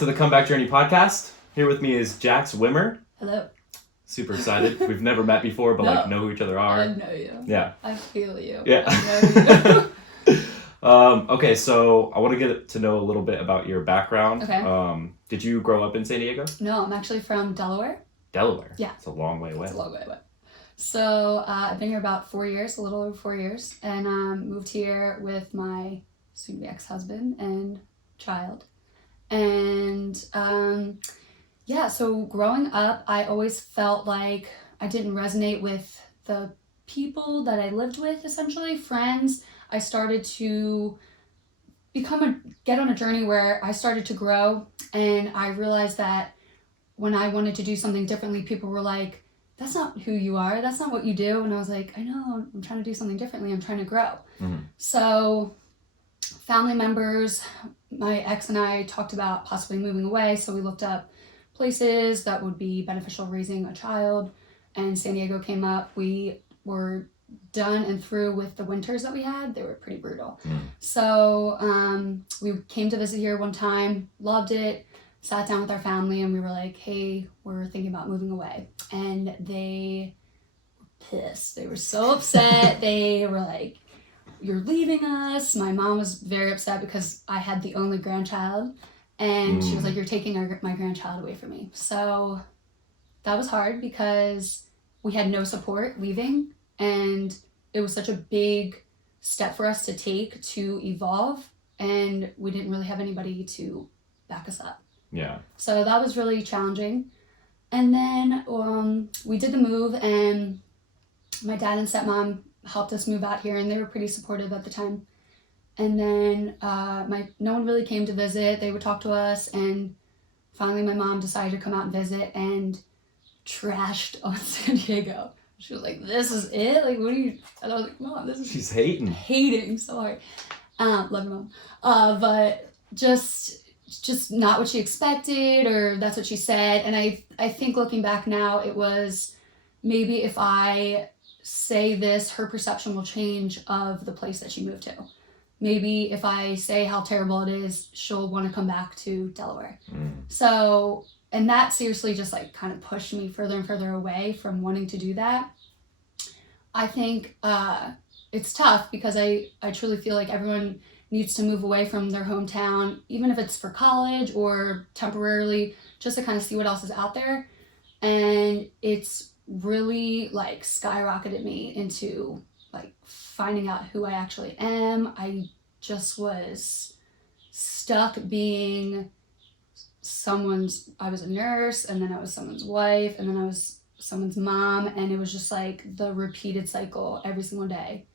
to the Comeback Journey podcast. Here with me is Jax Wimmer. Hello. Super excited. We've never met before, but No. know who each other are. I know you. Yeah. I feel you. Yeah. I know you. Okay, so I want to get to know a little bit about your background. Okay. Did you grow up in San Diego? No, I'm actually from Delaware. Delaware? Yeah. It's a long way away. It's a long way away. So I've been here about 4 years, a little over 4 years, and moved here with my soon-to-be ex-husband and child. And so growing up, I always felt like I didn't resonate with the people that I lived with, essentially, friends. I started to get on a journey where I started to grow, and I realized that when I wanted to do something differently, people were like, that's not who you are, that's not what you do. And I was like, I know, I'm trying to do something differently, I'm trying to grow. Mm-hmm. So family members, my ex and I talked about possibly moving away, so we looked up places that would be beneficial raising a child, and San Diego came up. We were done and through with the winters that we had. They were pretty brutal. So we came to visit here one time, loved it, sat down with our family, and we were like, hey, we're thinking about moving away. And they were pissed. They were so upset. They were like, you're leaving us. My mom was very upset because I had the only grandchild, and she was like, you're taking my grandchild away from me. So that was hard because we had no support leaving, and it was such a big step for us to take to evolve, and we didn't really have anybody to back us up. Yeah. So that was really challenging. And then we did the move, and my dad and stepmom helped us move out here, and they were pretty supportive at the time. And then no one really came to visit. They would talk to us, and finally my mom decided to come out and visit and trashed on San Diego. She was like, this is it? Like, what are you... And I was like, Mom, this is... She's hating so hard. Love you, Mom. But just not what she expected, or that's what she said. And I think looking back now, it was maybe if I say this, her perception will change of the place that she moved to. Maybe if I say how terrible it is, she'll want to come back to Delaware. So, and that seriously just like kind of pushed me further and further away from wanting to do that. I think it's tough because I truly feel like everyone needs to move away from their hometown, even if it's for college or temporarily, just to kind of see what else is out there. And it's really like skyrocketed me into like finding out who I actually am. I just was stuck being I was a nurse, and then I was someone's wife, and then I was someone's mom, and it was just like the repeated cycle every single day,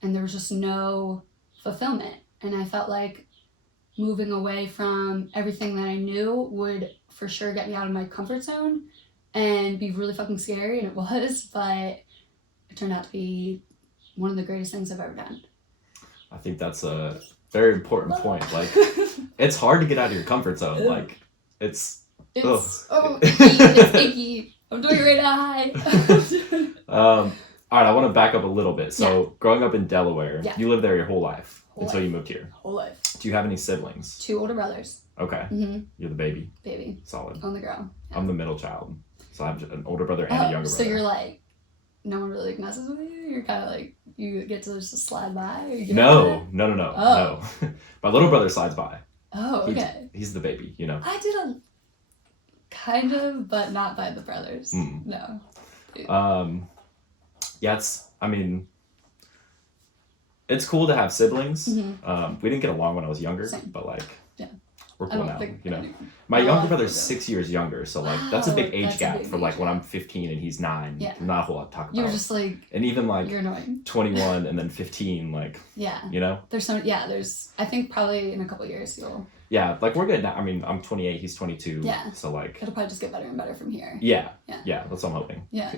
and there was just no fulfillment. And I felt like moving away from everything that I knew would for sure get me out of my comfort zone and be really fucking scary, and it was, but it turned out to be one of the greatest things I've ever done. I think that's a very important point. Like, it's hard to get out of your comfort zone. Like, it's icky. It's icky. I'm doing it right now. All right, I want to back up a little bit. So, growing up in Delaware, you lived there your whole life until you moved here. Whole life. Do you have any siblings? 2 older brothers. Okay. Mm-hmm. You're the baby. Baby. Solid. Only girl. Yeah. I'm the middle child. So I have an older brother and a younger brother. So you're like, no one really messes with you? You're kind of like, you get to just slide by? Or you No. Oh. No. My little brother slides by. Oh, okay. He's the baby, you know. I did a kind of, but not by the brothers. No. Yeah, it's cool to have siblings. Mm-hmm. We didn't get along when I was younger. Same. But like, yeah. we're cool now, you know. Anything. My younger brother's 6 years younger, so like that's a big age That's a gap big for like age when gap. I'm 15 and he's 9. Yeah. Not a whole lot to talk about. You were just like, and even like you're annoying. 21 and then 15, like, yeah. You know? I think probably in a couple years you'll... Yeah, like we're good now. I mean, I'm 28, he's 22. Yeah. So like... It'll probably just get better and better from here. Yeah, that's what I'm hoping. Yeah.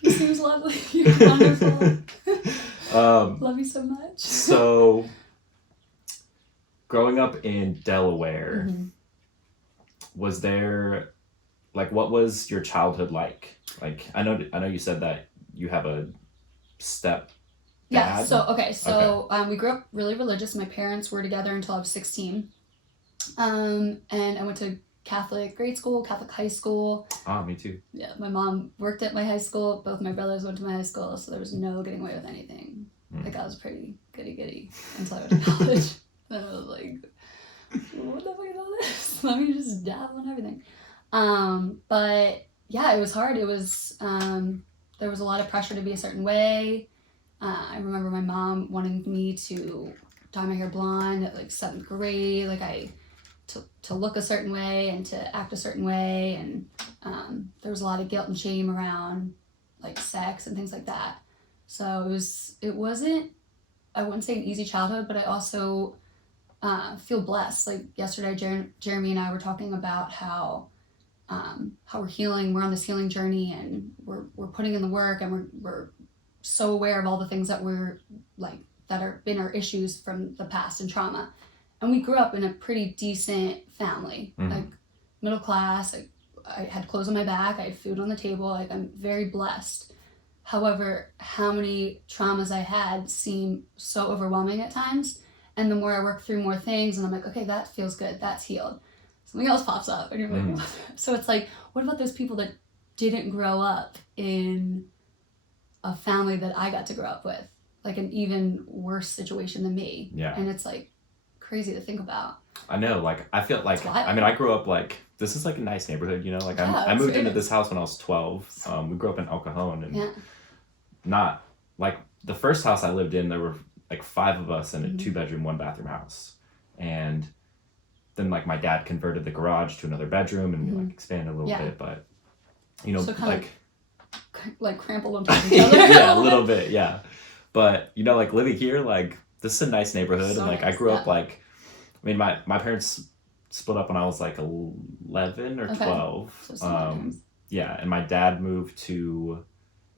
He seems lovely. You're wonderful. Love you so much. So, growing up in Delaware, was there, like, what was your childhood like? Like, I know you said that you have a step Yeah, dad. so we grew up really religious. My parents were together until I was 16. And I went to Catholic grade school, Catholic high school. Ah, me too. Yeah, my mom worked at my high school. Both my brothers went to my high school, so there was no getting away with anything. Like, I was pretty goody-goody until I went to college. Then I was like, what the fuck is all this? Let me just dabble in everything. But yeah, it was hard. It was, there was a lot of pressure to be a certain way. I remember my mom wanting me to dye my hair blonde at like 7th grade. Like, to look a certain way and to act a certain way, and there was a lot of guilt and shame around like sex and things like that. So it wasn't, I wouldn't say an easy childhood, but I also feel blessed. Like yesterday, Jeremy and I were talking about how we're healing, we're on this healing journey, and we're putting in the work, and we're so aware of all the things that we're like that are been our issues from the past and trauma. And we grew up in a pretty decent family, like middle class. Like, I had clothes on my back, I had food on the table. Like, I'm very blessed. However, how many traumas I had seem so overwhelming at times. And the more I work through more things, and I'm like, okay, that feels good, that's healed, something else pops up, and you're like, so it's like, what about those people that didn't grow up in a family that I got to grow up with, like an even worse situation than me? Yeah. And it's like crazy to think about. I know, like, I feel like, I mean, I grew up, like, this is like a nice neighborhood, you know, like, Yeah, I moved great. into this house when I was 12. We grew up in El Cajon, and not, like, the first house I lived in, there were like 5 of us in a 2-bedroom, 1-bathroom house. And then, like, my dad converted the garage to another bedroom, and we, like, expanded a little bit, but, you know, so like crampled on top of each yeah, other. a little bit, yeah. But, you know, like, living here, like, this is a nice neighborhood, So and, like, nice, I grew up, like, I mean, my parents split up when I was, like, 11 or 12. So yeah, and my dad moved to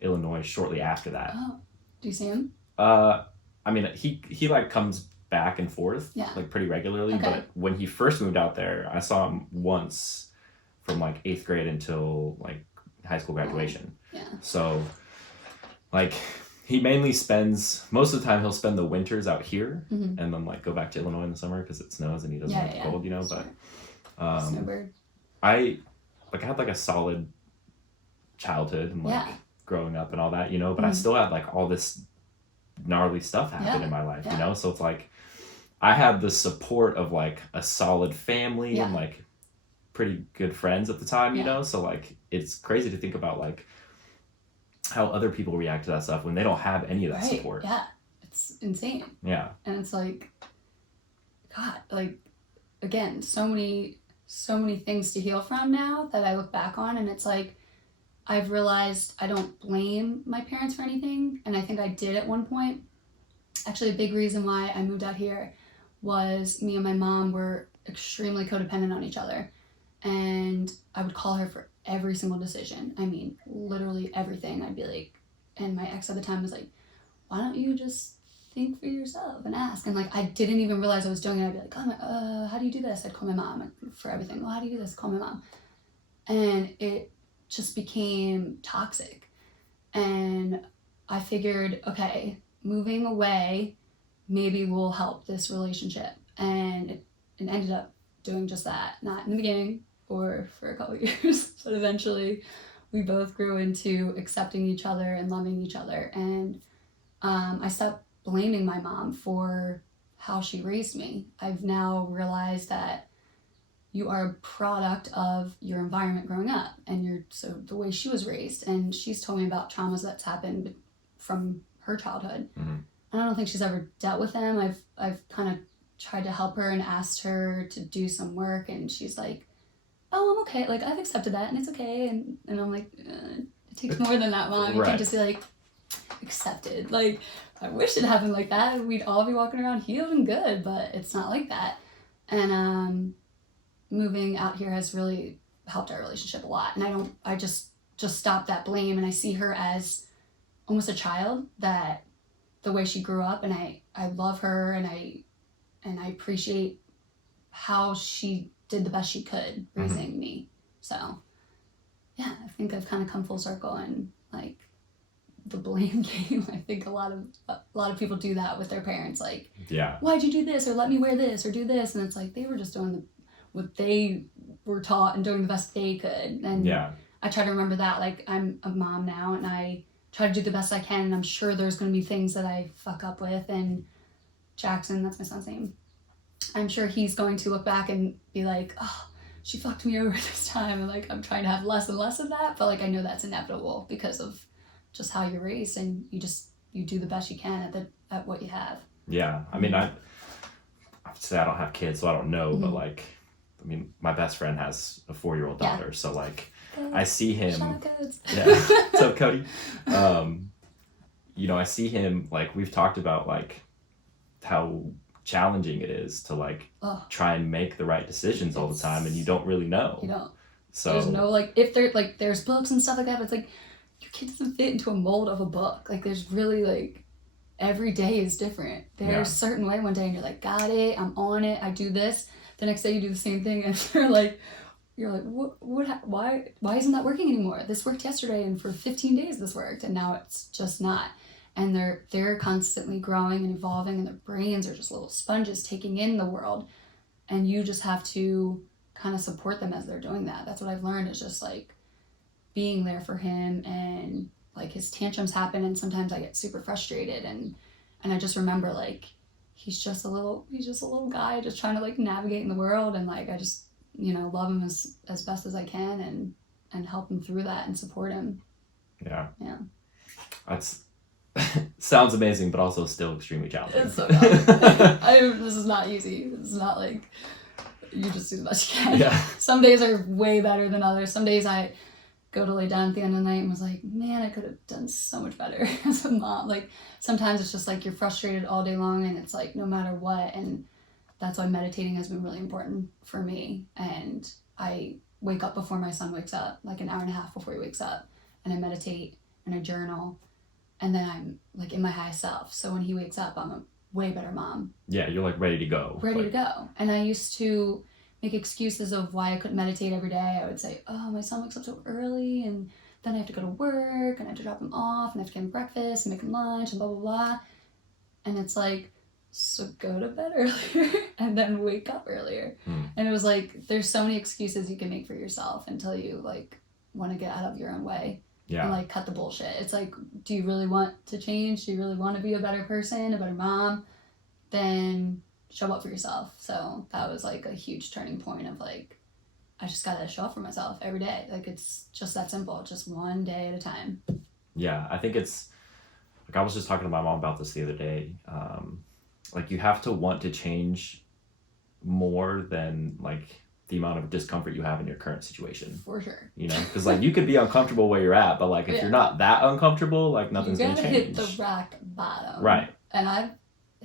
Illinois shortly after that. Oh, do you see him? I mean, he like, comes back and forth, like, pretty regularly, but when he first moved out there, I saw him once from, like, 8th grade until, like, high school graduation. Yeah. So, like, he mainly spends, most of the time he'll spend the winters out here, and then, like, go back to Illinois in the summer because it snows and he doesn't like the cold, you know. Sure. But Snowbird. I had, like, a solid childhood and, like, growing up and all that, you know, but I still had, like, all this gnarly stuff happen in my life, you know. So it's like I had the support of, like, a solid family and, like, pretty good friends at the time, you know. So, like, it's crazy to think about, like, how other people react to that stuff when they don't have any of that support. Yeah, it's insane. Yeah. And it's like, God, like, again, so many things to heal from now that I look back on, and it's like, I've realized I don't blame my parents for anything, and I think I did at one point. Actually, a big reason why I moved out here was me and my mom were extremely codependent on each other, and I would call her for every single decision. I mean, literally everything. I'd be like, and my ex at the time was like, why don't you just think for yourself and ask? And, like, I didn't even realize I was doing it. I'd be like, oh, how do you do this? I'd call my mom for everything. Well, how do you do this? Call my mom. And it just became toxic. And I figured, okay, moving away maybe will help this relationship. And it ended up doing just that. Not in the beginning or for a couple of years, but eventually we both grew into accepting each other and loving each other. And I stopped blaming my mom for how she raised me. I've now realized that you are a product of your environment growing up, and so the way she was raised. And she's told me about traumas that's happened from her childhood. And I don't think she's ever dealt with them. I've kind of tried to help her and asked her to do some work, and she's like, oh, I'm okay, like, I've accepted that and it's okay. And I'm like, it takes more than that, Mom. You can't just be like, accepted. Like, I wish it happened like that. We'd all be walking around healed and good, but it's not like that. And moving out here has really helped our relationship a lot. And I just stopped that blame, and I see her as almost a child, that the way she grew up, and I love her, and I appreciate how she did the best she could raising me. So yeah, I think I've kind of come full circle. And, like, the blame game, I think a lot of people do that with their parents, like, why'd you do this, or let me wear this, or do this, and it's like, they were just doing what they were taught and doing the best they could. And I try to remember that, like, I'm a mom now and I try to do the best I can, and I'm sure there's going to be things that I fuck up with. And Jackson, that's my son's name, I'm sure he's going to look back and be like, oh, she fucked me over this time, and like I'm trying to have less and less of that, but like I know that's inevitable because of just how you're raised, and you do the best you can at what you have. Yeah, I mean, I say I don't have kids, so I don't know, but like, I mean, my best friend has a 4-year-old daughter, so like, I see him. Shout out Codes. Yeah, what's up, Cody? You know, I see him, like, we've talked about like how challenging it is to like try and make the right decisions all the time, and you don't really know. You don't. So there's no like, if there like there's books and stuff like that, but it's like your kid doesn't fit into a mold of a book. Like there's really like every day is different. There's a certain way one day and you're like, got it, I'm on it, I do this. The next day you do the same thing and you're like, why isn't that working anymore? This worked yesterday and for 15 days this worked, and now it's just not. And they're constantly growing and evolving, and their brains are just little sponges taking in the world, and you just have to kind of support them as they're doing that. That's what I've learned, is just like being there for him. And like his tantrums happen and sometimes I get super frustrated, and I just remember like he's just a little guy just trying to like navigate in the world, and like I just, you know, love him as best as I can and help him through that and support him. Yeah. That's sounds amazing, but also still extremely challenging. It's so tough. This is not easy. It's not like you just do the best you can. Yeah. Some days are way better than others. Some days I go to lay down at the end of the night and was like, man, I could have done so much better as a mom. Like sometimes it's just like you're frustrated all day long, and it's like no matter what. And that's why meditating has been really important for me. And I wake up before my son wakes up, like an hour and a half before he wakes up, and I meditate and I journal. And then I'm like in my highest self. So when he wakes up, I'm a way better mom. Yeah, you're like ready to go. To go. And I used to make excuses of why I couldn't meditate every day. I would say, oh, my son wakes up so early, and then I have to go to work, and I have to drop him off, and I have to get him breakfast and make him lunch and blah, blah, blah. And it's like, so go to bed earlier and then wake up earlier. And it was like, there's so many excuses you can make for yourself until you like want to get out of your own way. Yeah. And like cut the bullshit. It's like, do you really want to change? Do you really want to be a better person, a better mom? Then show up for yourself. So that was like a huge turning point of like, I just gotta show up for myself every day. Like it's just that simple, just one day at a time. Yeah, I think it's like, I was just talking to my mom about this the other day. Like you have to want to change more than like the amount of discomfort you have in your current situation. For sure. You know, because like you could be uncomfortable where you're at, but like if you're not that uncomfortable, like nothing's gonna change. You gotta hit the rock bottom. Right. And I've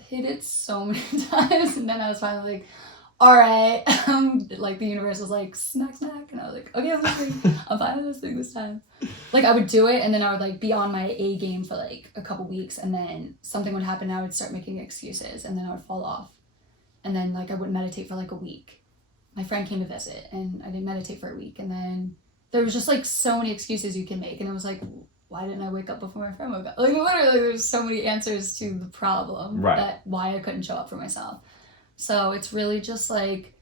hit it so many times, and then I was finally like, all right, like the universe was like, smack, and I was like, okay, I'm fine with this thing this time. Like I would do it, and then I would like be on my A game for like a couple weeks, and then something would happen, and I would start making excuses, and then I would fall off. And then like I wouldn't meditate for like a week. My friend came to visit, and I didn't meditate for a week, and then there was just like so many excuses you can make, and it was like, why didn't I wake up before my friend woke up? Like literally there's so many answers to the problem, that why I couldn't show up for myself. So it's really just like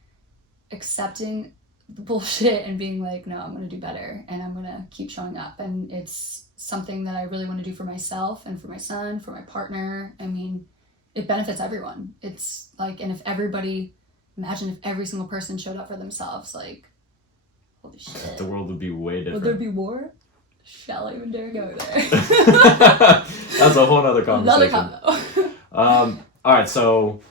accepting the bullshit and being like, no, I'm going to do better, and I'm going to keep showing up. And it's something that I really want to do for myself and for my son, for my partner. I mean, it benefits everyone. It's like, and imagine if every single person showed up for themselves, like, holy shit. The world would be way different. Would there be war? Shall I even dare go there? That's a whole other conversation. Another combo. All right, so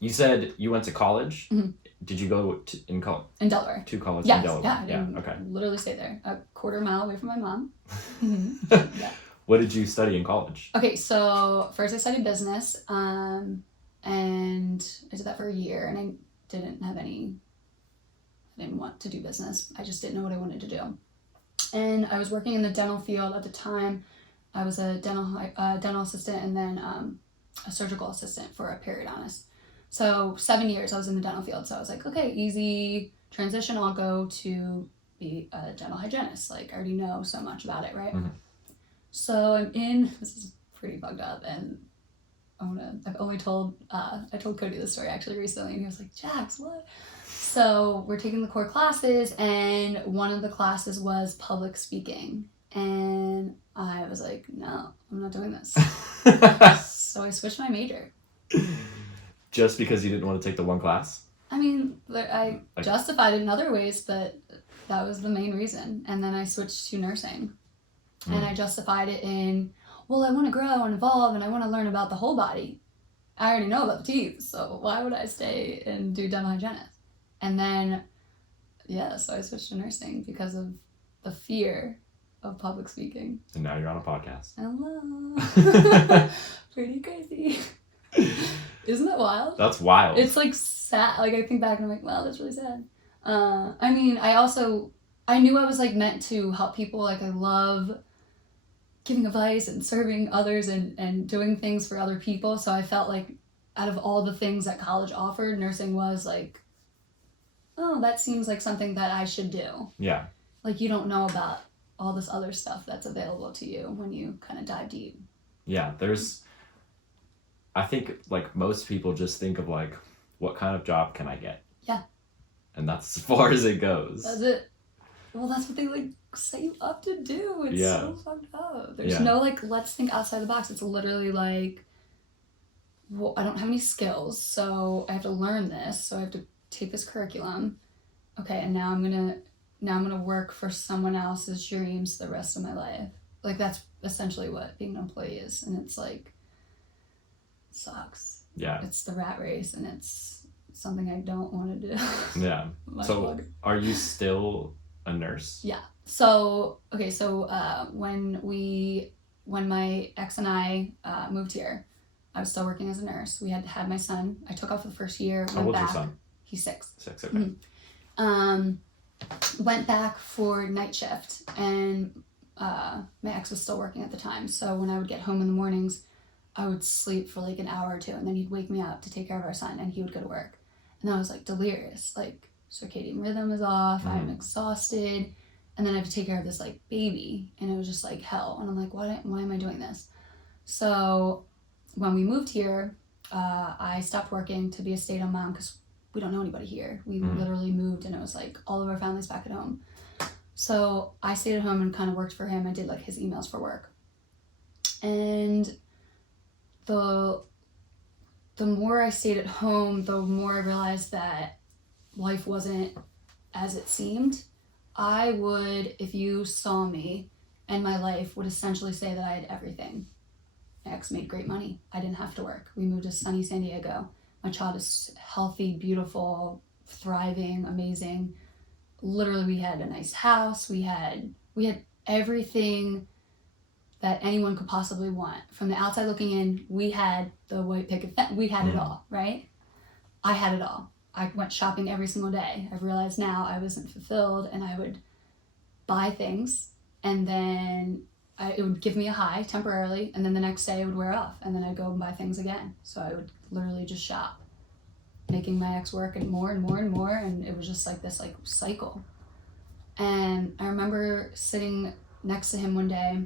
you said you went to college. Mm-hmm. Did you go in Delaware? To college yes, in Delaware? Yeah, Okay. Literally stay there, a quarter mile away from my mom. Yeah. What did you study in college? Okay, so first I studied business, and I did that for a year, and I didn't want to do business. I just didn't know what I wanted to do. And I was working in the dental field at the time. I was a dental assistant, and then a surgical assistant for a periodontist. So 7 years I was in the dental field. So I was like, okay, easy transition. I'll go to be a dental hygienist. Like I already know so much about it, right? Mm-hmm. So this is pretty fucked up, and I've only told, I told Cody this story actually recently, and he was like, Jax, what? So we're taking the core classes, and one of the classes was public speaking. And I was like, no, I'm not doing this. So I switched my major. Just because you didn't want to take the one class? I mean, I justified it in other ways, but that was the main reason. And then I switched to nursing. And I justified it in, well, I want to grow and evolve, and I want to learn about the whole body. I already know about the teeth, so why would I stay and do dental hygienist? And then, so I switched to nursing because of the fear of public speaking. And now you're on a podcast. Hello. Pretty crazy. Isn't that wild? That's wild. It's like sad. Like I think back and I'm like, wow, that's really sad. I mean, I knew I was like meant to help people. Like I love giving advice and serving others and doing things for other people. So I felt like out of all the things that college offered, nursing was like, oh, that seems like something that I should do. Yeah. Like you don't know about all this other stuff that's available to you when you kind of dive deep. Yeah, I think like most people just think of like, what kind of job can I get? Yeah. And that's as far as it goes. That's it. Well, that's what they like set you up to do. It's so fucked up. There's no like, let's think outside the box. It's literally like, well, I don't have any skills, so I have to learn this. So I have to take this curriculum. Okay, and now I'm gonna work for someone else's dreams the rest of my life. Like that's essentially what being an employee is, and it's like sucks. Yeah. It's the rat race, and it's something I don't want to do. Yeah. So are you still a nurse? Yeah. So okay. So when my ex and I moved here, I was still working as a nurse. We had had my son. I took off for the first year. How old's your son? He's 6. 6. Okay. Went back for night shift, and my ex was still working at the time. So when I would get home in the mornings, I would sleep for like an hour or two, and then he'd wake me up to take care of our son, and he would go to work. And I was like delirious, like circadian rhythm is off, I'm exhausted, and then I have to take care of this like baby, and it was just like hell. And I'm like, why am I doing this? So when we moved here, I stopped working to be a stay-at-home mom because we don't know anybody here. We literally moved, and it was like all of our family's back at home. So I stayed at home and kind of worked for him. I did like his emails for work. And the more I stayed at home, the more I realized that life wasn't as it seemed. I would, if you saw me and my life, would essentially say that I had everything. My ex made great money. I didn't have to work. We moved to sunny San Diego. My child is healthy, beautiful, thriving, amazing. Literally, we had a nice house. We had everything that anyone could possibly want. From the outside looking in, we had the white picket fence. We had it all, right? I had it all. I went shopping every single day. I've realized now I wasn't fulfilled, and I would buy things, and then it would give me a high temporarily, and then the next day it would wear off, and then I'd go and buy things again. So I would literally just shop, making my ex work and more and more and more, and it was just like this like cycle. And I remember sitting next to him one day,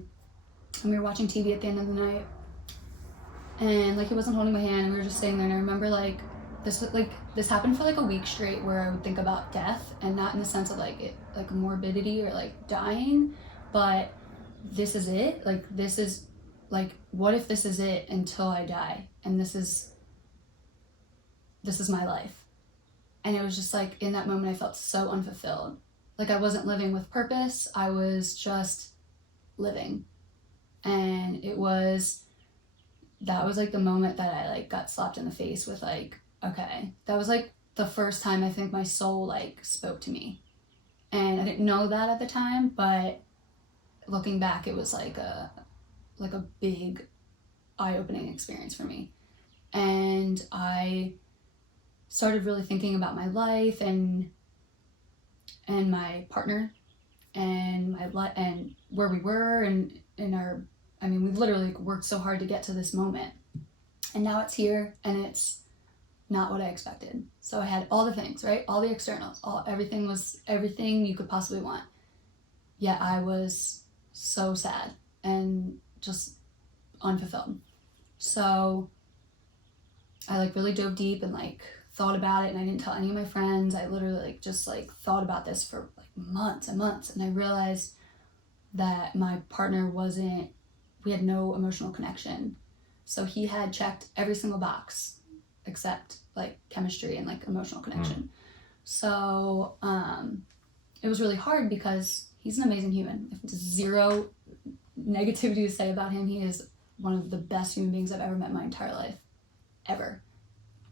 and we were watching TV at the end of the night, and like he wasn't holding my hand, and we were just sitting there, and I remember like this happened for like a week straight, where I would think about death, and not in the sense of like morbidity or like dying, but this is it, like this is like, what if this is it until I die, and this is my life. And it was just like, in that moment I felt so unfulfilled. Like I wasn't living with purpose, I was just living. And that was like the moment that I like got slapped in the face with like, okay, that was like the first time I think my soul like spoke to me. And I didn't know that at the time, but looking back, it was like a big eye-opening experience for me. And I started really thinking about my life and my partner and and where we were and we literally worked so hard to get to this moment, and now it's here, and it's not what I expected. So I had all the things, right? All the externals, everything you could possibly want. Yet I was so sad and just unfulfilled. So I like really dove deep and like thought about it, and I didn't tell any of my friends. I literally like just like thought about this for like months and months, and I realized that my partner we had no emotional connection. So he had checked every single box except like chemistry and like emotional connection. So it was really hard because he's an amazing human. If zero negativity to say about him, he is one of the best human beings I've ever met in my entire life. Ever.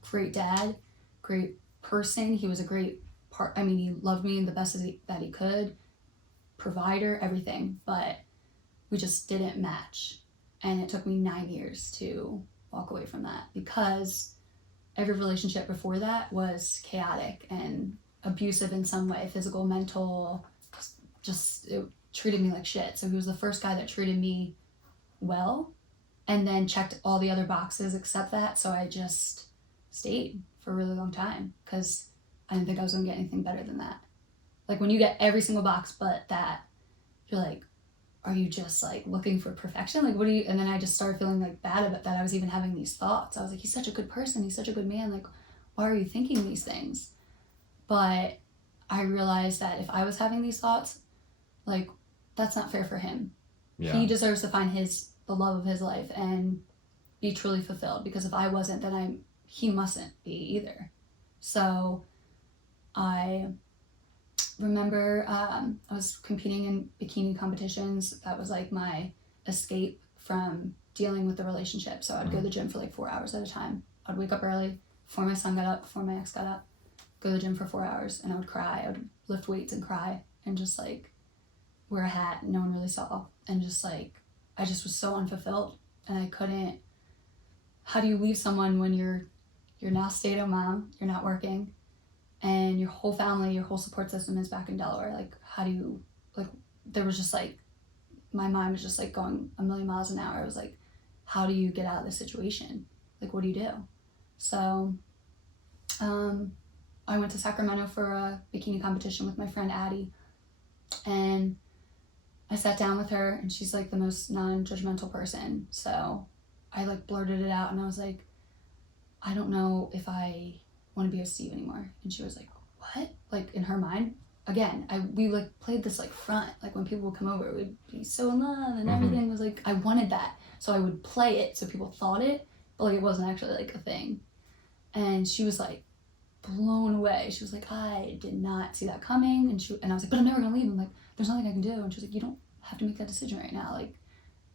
Great dad, great person. He was a great he loved me the best that he could. Provider, everything. But we just didn't match. And it took me 9 years to walk away from that because every relationship before that was chaotic and abusive in some way, physical, mental, just it treated me like shit. So he was the first guy that treated me well and then checked all the other boxes except that. So I just stayed for a really long time because I didn't think I was going to get anything better than that. Like when you get every single box but that, you're like, are you just like looking for perfection? Like, what do you, and then I just started feeling like bad about that. I was even having these thoughts. I was like, he's such a good person. He's such a good man. Like, why are you thinking these things? But I realized that if I was having these thoughts, like, that's not fair for him. Yeah. He deserves to find the love of his life and be truly fulfilled, because if I wasn't, then he mustn't be either. So I remember I was competing in bikini competitions. That was like my escape from dealing with the relationship. So I'd go to the gym for like 4 hours at a time. I'd wake up early before my son got up, before my ex got up, go to the gym for 4 hours, and I would cry. I would lift weights and cry and just like wear a hat and no one really saw, and just like I just was so unfulfilled, and I couldn't. How do you leave someone when you're now stay-at-home mom, you're not working, and your whole family, your whole support system is back in Delaware? Like, how do you, like, there was just like, my mind was just like going a million miles an hour. I was like, how do you get out of this situation? Like, what do you do? So I went to Sacramento for a bikini competition with my friend Addie, and I sat down with her, and she's like the most non-judgmental person. So I like blurted it out, and I was like, I don't know if I want to be with Steve anymore. And she was like, what? Like, in her mind, again, we like played this like front, like when people would come over, we'd be so in love and everything was like, I wanted that. So I would play it so people thought it, but like it wasn't actually like a thing. And she was like blown away. She was like, I did not see that coming. And I was like, but I'm never gonna leave. I'm like, there's nothing I can do. And she was like, you don't have to make that decision right now. Like,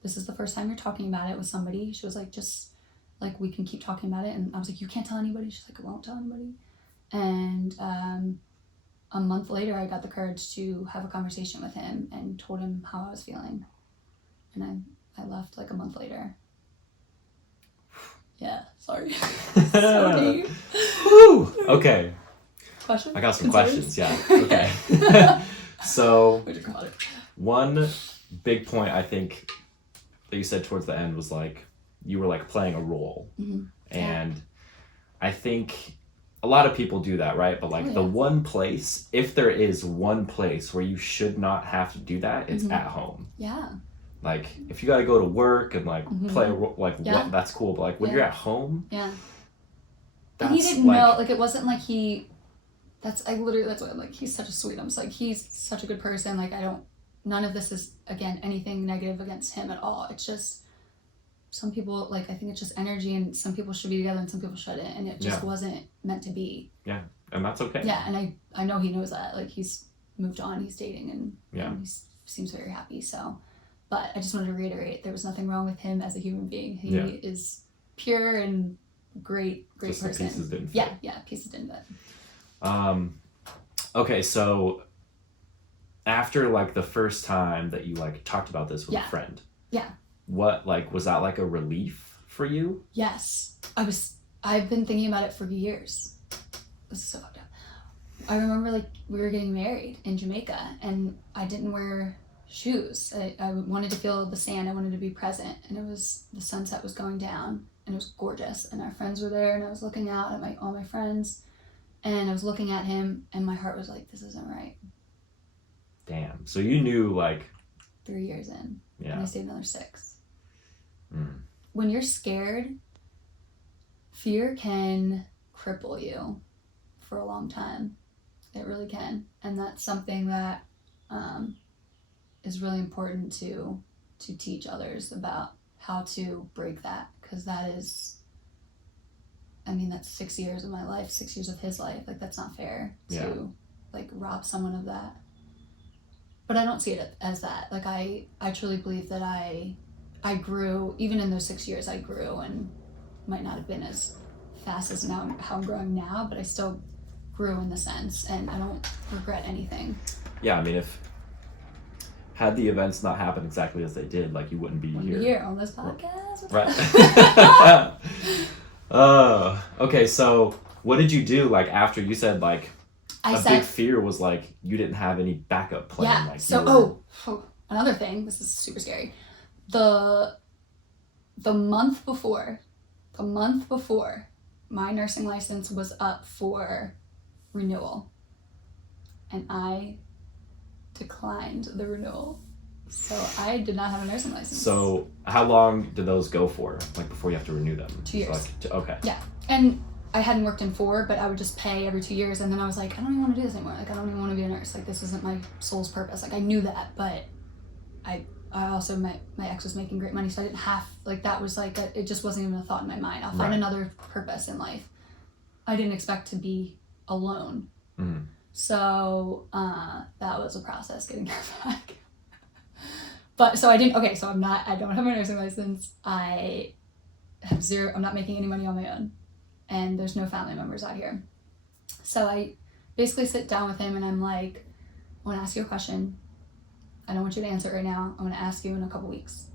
this is the first time you're talking about it with somebody. She was like, just like, we can keep talking about it. And I was like, you can't tell anybody. She's like, I won't tell anybody. And a month later, I got the courage to have a conversation with him and told him how I was feeling. And I left like a month later. Yeah, sorry. So deep. Woo! Okay. Questions? I got some questions, yeah. Okay. So, one big point I think that you said towards the end was like, you were like playing a role. Mm-hmm. And I think a lot of people do that, right? But like the one place, if there is one place where you should not have to do that, it's at home. Yeah. Like, if you got to go to work and like play a role, like what, that's cool. But like when you're at home, and he didn't know, like it wasn't like that's why I'm like, he's such a sweet. I'm just like, he's such a good person. Like, none of this is, again, anything negative against him at all. It's just some people, like, I think it's just energy, and some people should be together and some people shouldn't, and it just wasn't meant to be. Yeah, and that's okay. Yeah, and I know he knows that. Like, he's moved on, he's dating, and he seems very happy. So, but I just wanted to reiterate, there was nothing wrong with him as a human being. He is pure and great just person. The pieces didn't fit. Yeah, pieces didn't fit. Okay, so after like the first time that you like talked about this with a friend, what, like, was that like a relief for you? Yes. I've been thinking about it for years. This is so fucked up. I remember like we were getting married in Jamaica, and I didn't wear shoes. I wanted to feel the sand. I wanted to be present, and the sunset was going down, and it was gorgeous, and our friends were there, and I was looking out at all my friends, and I was looking at him, and my heart was like, this isn't right. Damn. So you knew like 3 years in, and I stayed another 6. When you're scared, fear can cripple you for a long time. It really can. And that's something that is really important to teach others about how to break that, because that is, I mean, that's 6 years of my life, 6 years of his life. Like, that's not fair to like rob someone of that. But I don't see it as that. Like, I truly believe that I grew, even in those 6 years, I grew, and might not have been as fast as now how I'm growing now, but I still grew in the sense, and I don't regret anything. Yeah, I mean, if had the events not happened exactly as they did, like, you wouldn't be here on this podcast. Right. Okay, so what did you do, like, after you said, like, big fear was, like, you didn't have any backup plan? Yeah, like, so, another thing, this is super scary. The month before my nursing license was up for renewal, and I declined the renewal. So I did not have a nursing license. So how long did those go for, like, before you have to renew them? 2 years. So, like, okay. Yeah. And I hadn't worked in 4, but I would just pay every 2 years, and then I was like, I don't even want to do this anymore. Like, I don't even want to be a nurse. Like, this isn't my soul's purpose. Like, I knew that, but I also, my ex was making great money, so I didn't have, like, that was like, it just wasn't even a thought in my mind. I'll find another purpose in life. I didn't expect to be alone. Mm-hmm. So that was a process getting that back. But so I don't have a nursing license. I have I'm not making any money on my own, and there's no family members out here. So I basically sit down with him, and I'm like, I want to ask you a question. I don't want you to answer it right now. I want to ask you in a couple weeks.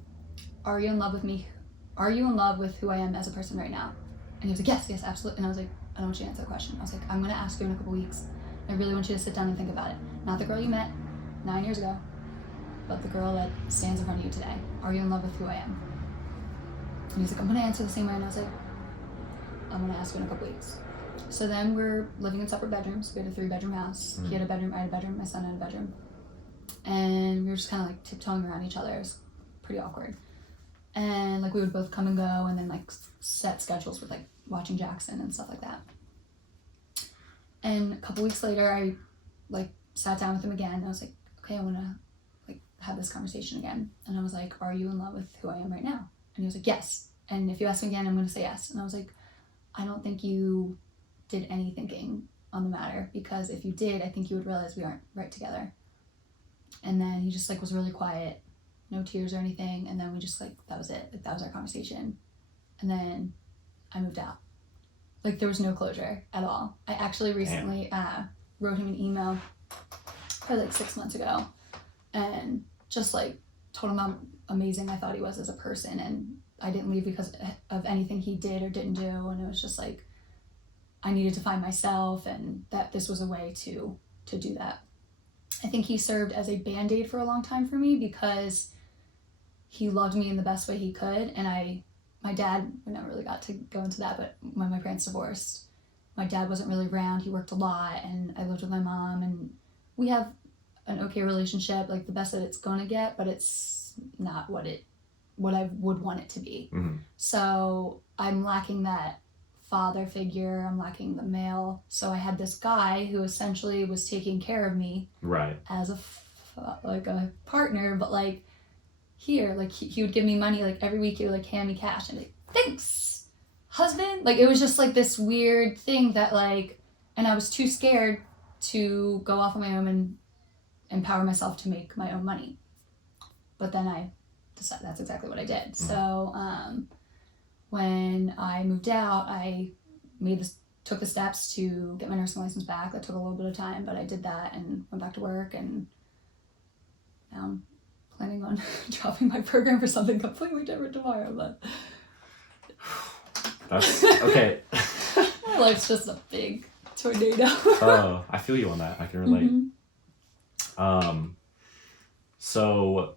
Are you in love with me? Are you in love with who I am as a person right now? And he was like, yes, absolutely. And I was like, I don't want you to answer the question. I was like, I'm going to ask you in a couple weeks. I really want you to sit down and think about it. Not the girl you met 9 years ago, but the girl that stands in front of you today. Are you in love with who I am? And he's like, I'm going to answer the same way. And I was like, I'm going to ask you in a couple weeks. So then we're living in separate bedrooms. We had a 3-bedroom house. He had a bedroom, I had a bedroom, my son had a bedroom. And we were just kind of like tiptoeing around each other. It was pretty awkward. And like we would both come and go, and then like set schedules with like watching Jackson and stuff like that. And a couple weeks later, I like sat down with him again. And I was like, okay, I want to like have this conversation again. And I was like, are you in love with who I am right now? And he was like, yes. And if you ask me again, I'm going to say yes. And I was like, I don't think you did any thinking on the matter, because if you did, I think you would realize we aren't right together. And then he just like was really quiet, no tears or anything. And then we just like, that was it. Like that was our conversation. And then I moved out. Like there was no closure at all. I actually recently wrote him an email probably like 6 months ago, and just like told him how amazing I thought he was as a person, and I didn't leave because of anything he did or didn't do. And it was just like I needed to find myself, and that this was a way to do that. I think he served as a Band-Aid for a long time for me, because he loved me in the best way he could. And my dad, we never really got to go into that, but when my parents divorced, my dad wasn't really around. He worked a lot, and I lived with my mom, and we have an okay relationship, like the best that it's gonna get, but it's not what I would want it to be. Mm-hmm. So I'm lacking that father figure. I'm lacking the male. So I had this guy who essentially was taking care of me, right, as a partner, but like here, like he would give me money like every week. He would like hand me cash and like, thanks, husband. Like it was just like this weird thing that like, and I was too scared to go off on my own and empower myself to make my own money. But then I decided that's exactly what I did. Mm-hmm. So when I moved out, I took the steps to get my nursing license back. That took a little bit of time, but I did that and went back to work, and now I'm planning on dropping my program for something completely different tomorrow, but that's okay. My life's just a big tornado. Oh, I feel you on that. I can relate. Mm-hmm. So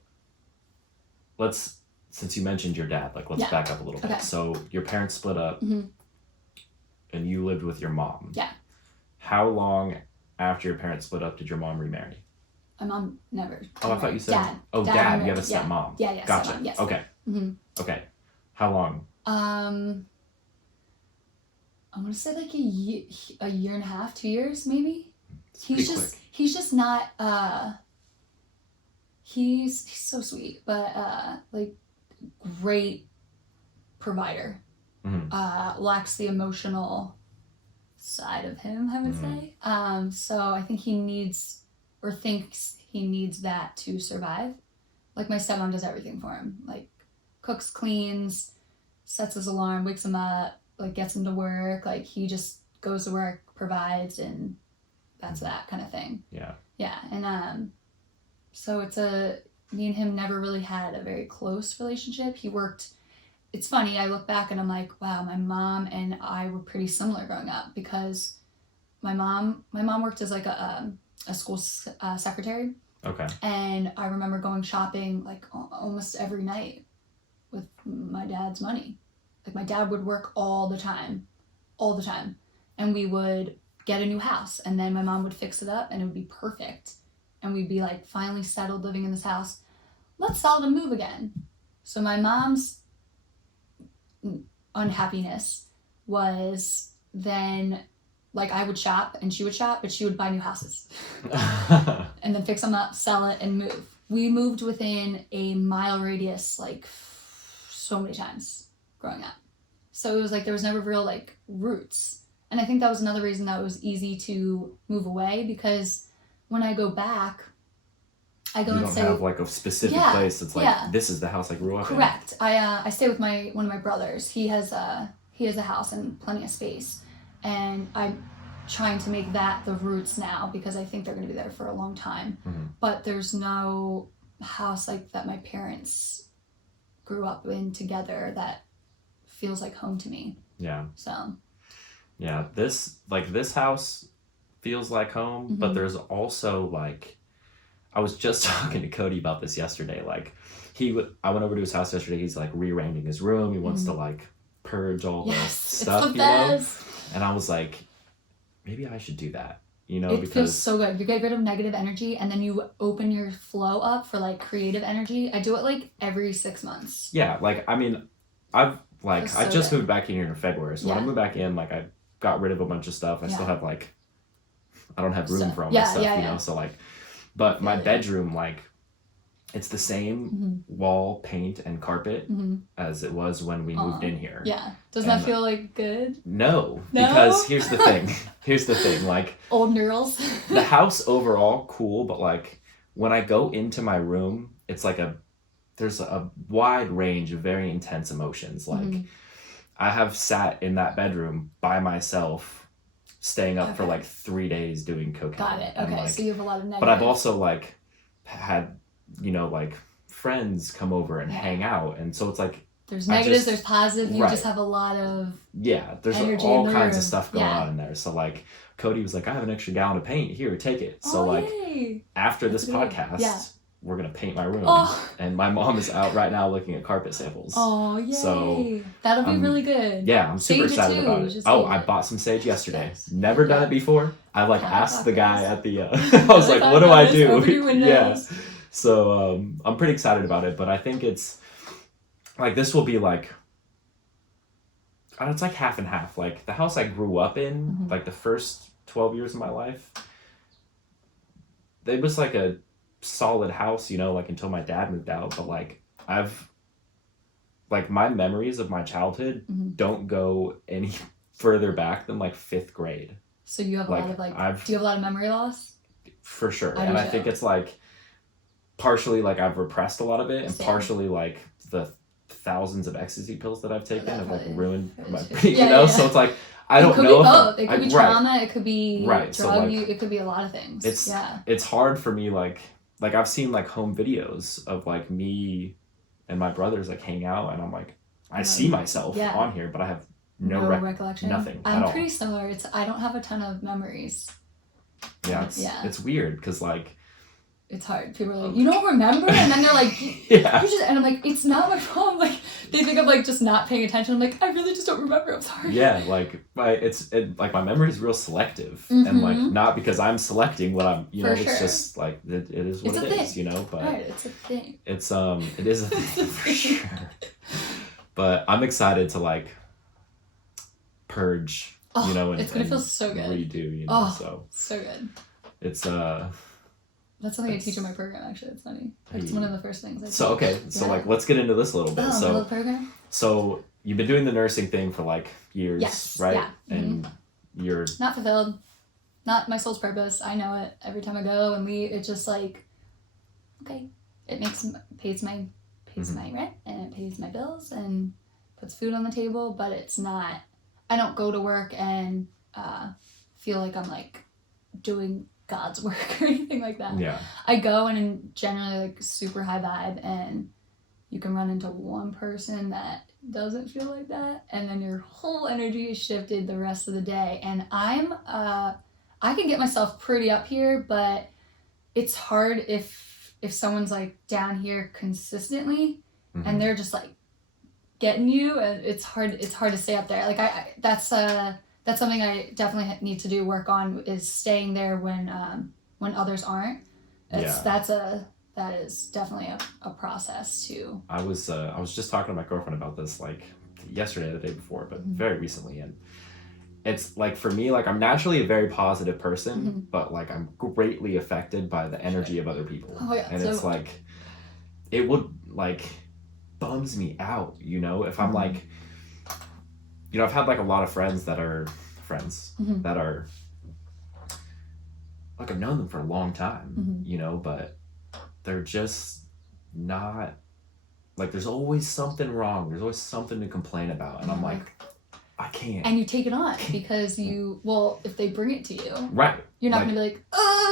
since you mentioned your dad, like let's back up a little bit. So your parents split up, mm-hmm, and you lived with your mom. Yeah. How long after your parents split up did your mom remarry? My mom never. Oh, I thought you said dad. Oh, dad. You have a stepmom. Yeah. Gotcha. Stepmom, yes. Okay. Mm-hmm. Okay. How long? I'm gonna say like a year and a half, 2 years maybe. He's just not he's so sweet, but like great provider. Lacks the emotional side of him, I would say. So I think he needs or thinks he needs that to survive. Like my stepmom does everything for him. Like cooks, cleans, sets his alarm, wakes him up, like gets him to work. Like he just goes to work, provides, and that's that kind of thing. Yeah. And so me and him never really had a very close relationship. He worked, it's funny, I look back and I'm like, wow, my mom and I were pretty similar growing up, because my mom worked as like a school secretary. Okay. And I remember going shopping like almost every night with my dad's money. Like my dad would work all the time. And we would get a new house, and then my mom would fix it up and it would be perfect. And we'd be like finally settled living in this house. Let's sell it and move again. So my mom's unhappiness was then like I would shop and she would shop, but she would buy new houses and then fix them up, sell it, and move. We moved within a mile radius like so many times growing up. So it was like there was never real like roots. And I think that was another reason that it was easy to move away, because when I go back, I go and say... You don't have like a specific place that's like, this is the house I grew up in. Correct. I stay with one of my brothers. He has a house and plenty of space. And I'm trying to make that the roots now, because I think they're going to be there for a long time. But there's no house like that my parents grew up in together that feels like home to me. Yeah. So... Yeah, this house feels like home, but there's also like, I was just talking to Cody about this yesterday. Like I went over to his house yesterday. He's like rearranging his room. He wants to like purge all the stuff, you know? And I was like, maybe I should do that, you know, because it feels so good. You get rid of negative energy and then you open your flow up for like creative energy. I do it like every 6 months. Yeah. Like, I mean, I just moved back in here in February. So when I moved back in, like I got rid of a bunch of stuff. I still have like, I don't have room for all my stuff, you know? So like, but my bedroom, like it's the same wall, paint, and carpet as it was when we moved in here. Yeah. Doesn't that feel like good? No, because here's the thing, like old neurals. The house overall, cool. But like when I go into my room, it's like there's a wide range of very intense emotions. Like I have sat in that bedroom by myself, staying up for like 3 days doing cocaine. Got it. Okay, like, so you have a lot of negative. But I've also like had, you know, like friends come over and hang out, and so it's like there's negatives, there's positive. You just have a lot of there's all kinds of stuff going on in there. So like Cody was like, I have an extra gallon of paint here, take it. So after this podcast. We're going to paint my room. And my mom is out right now looking at carpet samples. Oh, yay. So that'll be really good. Yeah, I'm super excited about it. I bought some sage yesterday. Never done it before. I like asked the guy at the, I was like, what do I do? Yeah. So I'm pretty excited about it, but I think it's like, this will be like, it's like half and half. Like the house I grew up in, like the first 12 years of my life, it was like a solid house, you know, like until my dad moved out. But like my memories of my childhood don't go any further back than like 5th grade. So you have a lot of do you have a lot of memory loss? For sure. I think it's like partially like I've repressed a lot of it, and partially like the thousands of ecstasy pills that I've taken have like ruined my brain, you know? So it's like I don't know. Both. It could be trauma, it could be drug use, it could be a lot of things. It's hard for me, like I've seen like home videos of like me and my brothers like hang out, and I'm like, I see myself on here, but I have no recollection. Nothing. I'm pretty similar. I don't have a ton of memories. Yeah, it's weird because like it's hard. People are like, you don't remember? And then they're like, and I'm like, it's not my problem. Like, they think I'm like just not paying attention. I'm like, I really just don't remember. I'm sorry. Yeah, like my memory is real selective, and like not because I'm selecting what I'm, you know, it's just like it is what it is, you know. But it's a thing. It is a thing for sure. But I'm excited to like purge Oh, you know, it's gonna feel so good. Redo, you know, so good. It's That's something I teach in my program. Actually, it's funny. It's one of the first things I teach. So like, let's get into this a little bit. So the program. So you've been doing the nursing thing for like years, yes, right? Yeah. And you're not fulfilled, not my soul's purpose. I know it every time I go and leave. It's just like, okay, it pays my rent and it pays my bills and puts food on the table, but it's not. I don't go to work and feel like I'm like doing God's work or anything like that. Yeah. I go and I'm generally like super high vibe, and you can run into one person that doesn't feel like that, and then your whole energy is shifted the rest of the day. And I can get myself pretty up here, but it's hard if someone's like down here consistently and they're just like getting you, and it's hard to stay up there. Like that's something I definitely need to do work on, is staying there when others aren't. That is definitely a process too. I was just talking to my girlfriend about this like yesterday or the day before, but very recently, and it's like, for me, like, I'm naturally a very positive person, but like I'm greatly affected by the energy of other people. Oh yeah. And it's like, it would like bums me out, you know, if I'm like, you know, I've had like a lot of friends that are like, I've known them for a long time, you know, but they're just not, like, there's always something wrong. There's always something to complain about. And I'm like, I can't. And you take it on because if they bring it to you, right, you're not going to be like,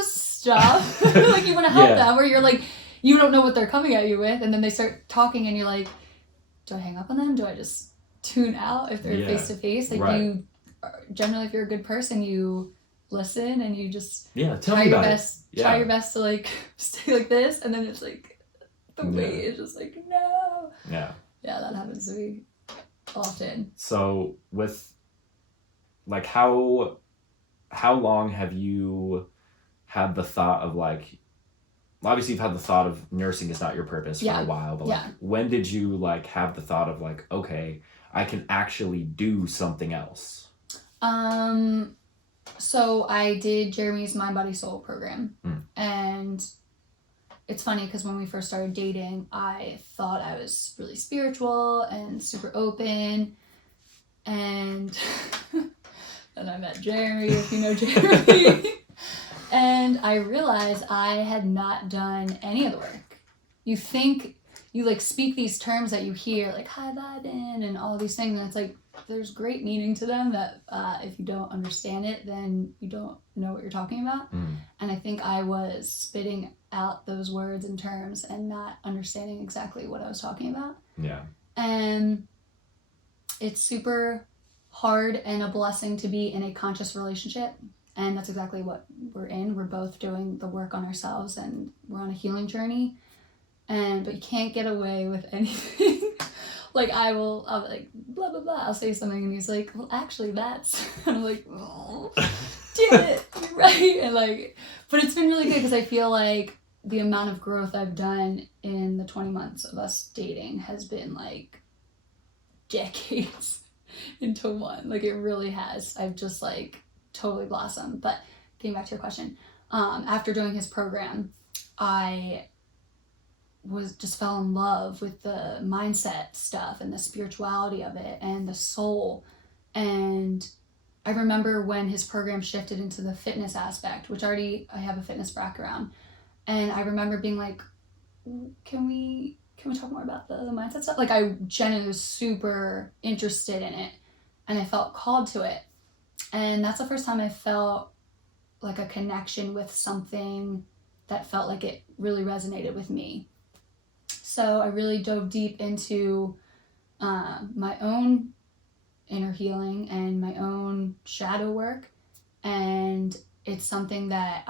stop. Like, you want to help them, or you're like, you don't know what they're coming at you with. And then they start talking and you're like, do I hang up on them? Do I just tune out if they're face to face? Like, you generally, if you're a good person, you listen and you just try your best to like stay like this, and then it's like the weight is just like, no. Yeah, that happens to me often. So with like, how long have you had the thought of like, obviously you've had the thought of nursing is not your purpose for a while, but like, when did you like have the thought of like, okay, I can actually do something else? So I did Jeremy's Mind, Body, Soul program. And it's funny because when we first started dating, I thought I was really spiritual and super open. And then I met Jeremy, if you know Jeremy. And I realized I had not done any of the work. You think, you like speak these terms that you hear, like high vibing and all these things, and it's like, there's great meaning to them that if you don't understand it, then you don't know what you're talking about. And I think I was spitting out those words and terms and not understanding exactly what I was talking about. Yeah. And it's super hard and a blessing to be in a conscious relationship. And that's exactly what we're in. We're both doing the work on ourselves and we're on a healing journey. But you can't get away with anything. Like, I'll be like, blah, blah, blah. I'll say something and he's like, well, actually that's, and I'm like, oh, damn it, you're right. And like, but it's been really good because I feel like the amount of growth I've done in the 20 months of us dating has been like decades into one. Like, it really has. I've just like totally blossomed. But getting back to your question, after doing his program, I fell in love with the mindset stuff and the spirituality of it and the soul. And I remember when his program shifted into the fitness aspect, which I have a fitness background. And I remember being like, can we talk more about the mindset stuff? Like, I genuinely was super interested in it and I felt called to it. And that's the first time I felt like a connection with something that felt like it really resonated with me. So I really dove deep into my own inner healing and my own shadow work. And it's something that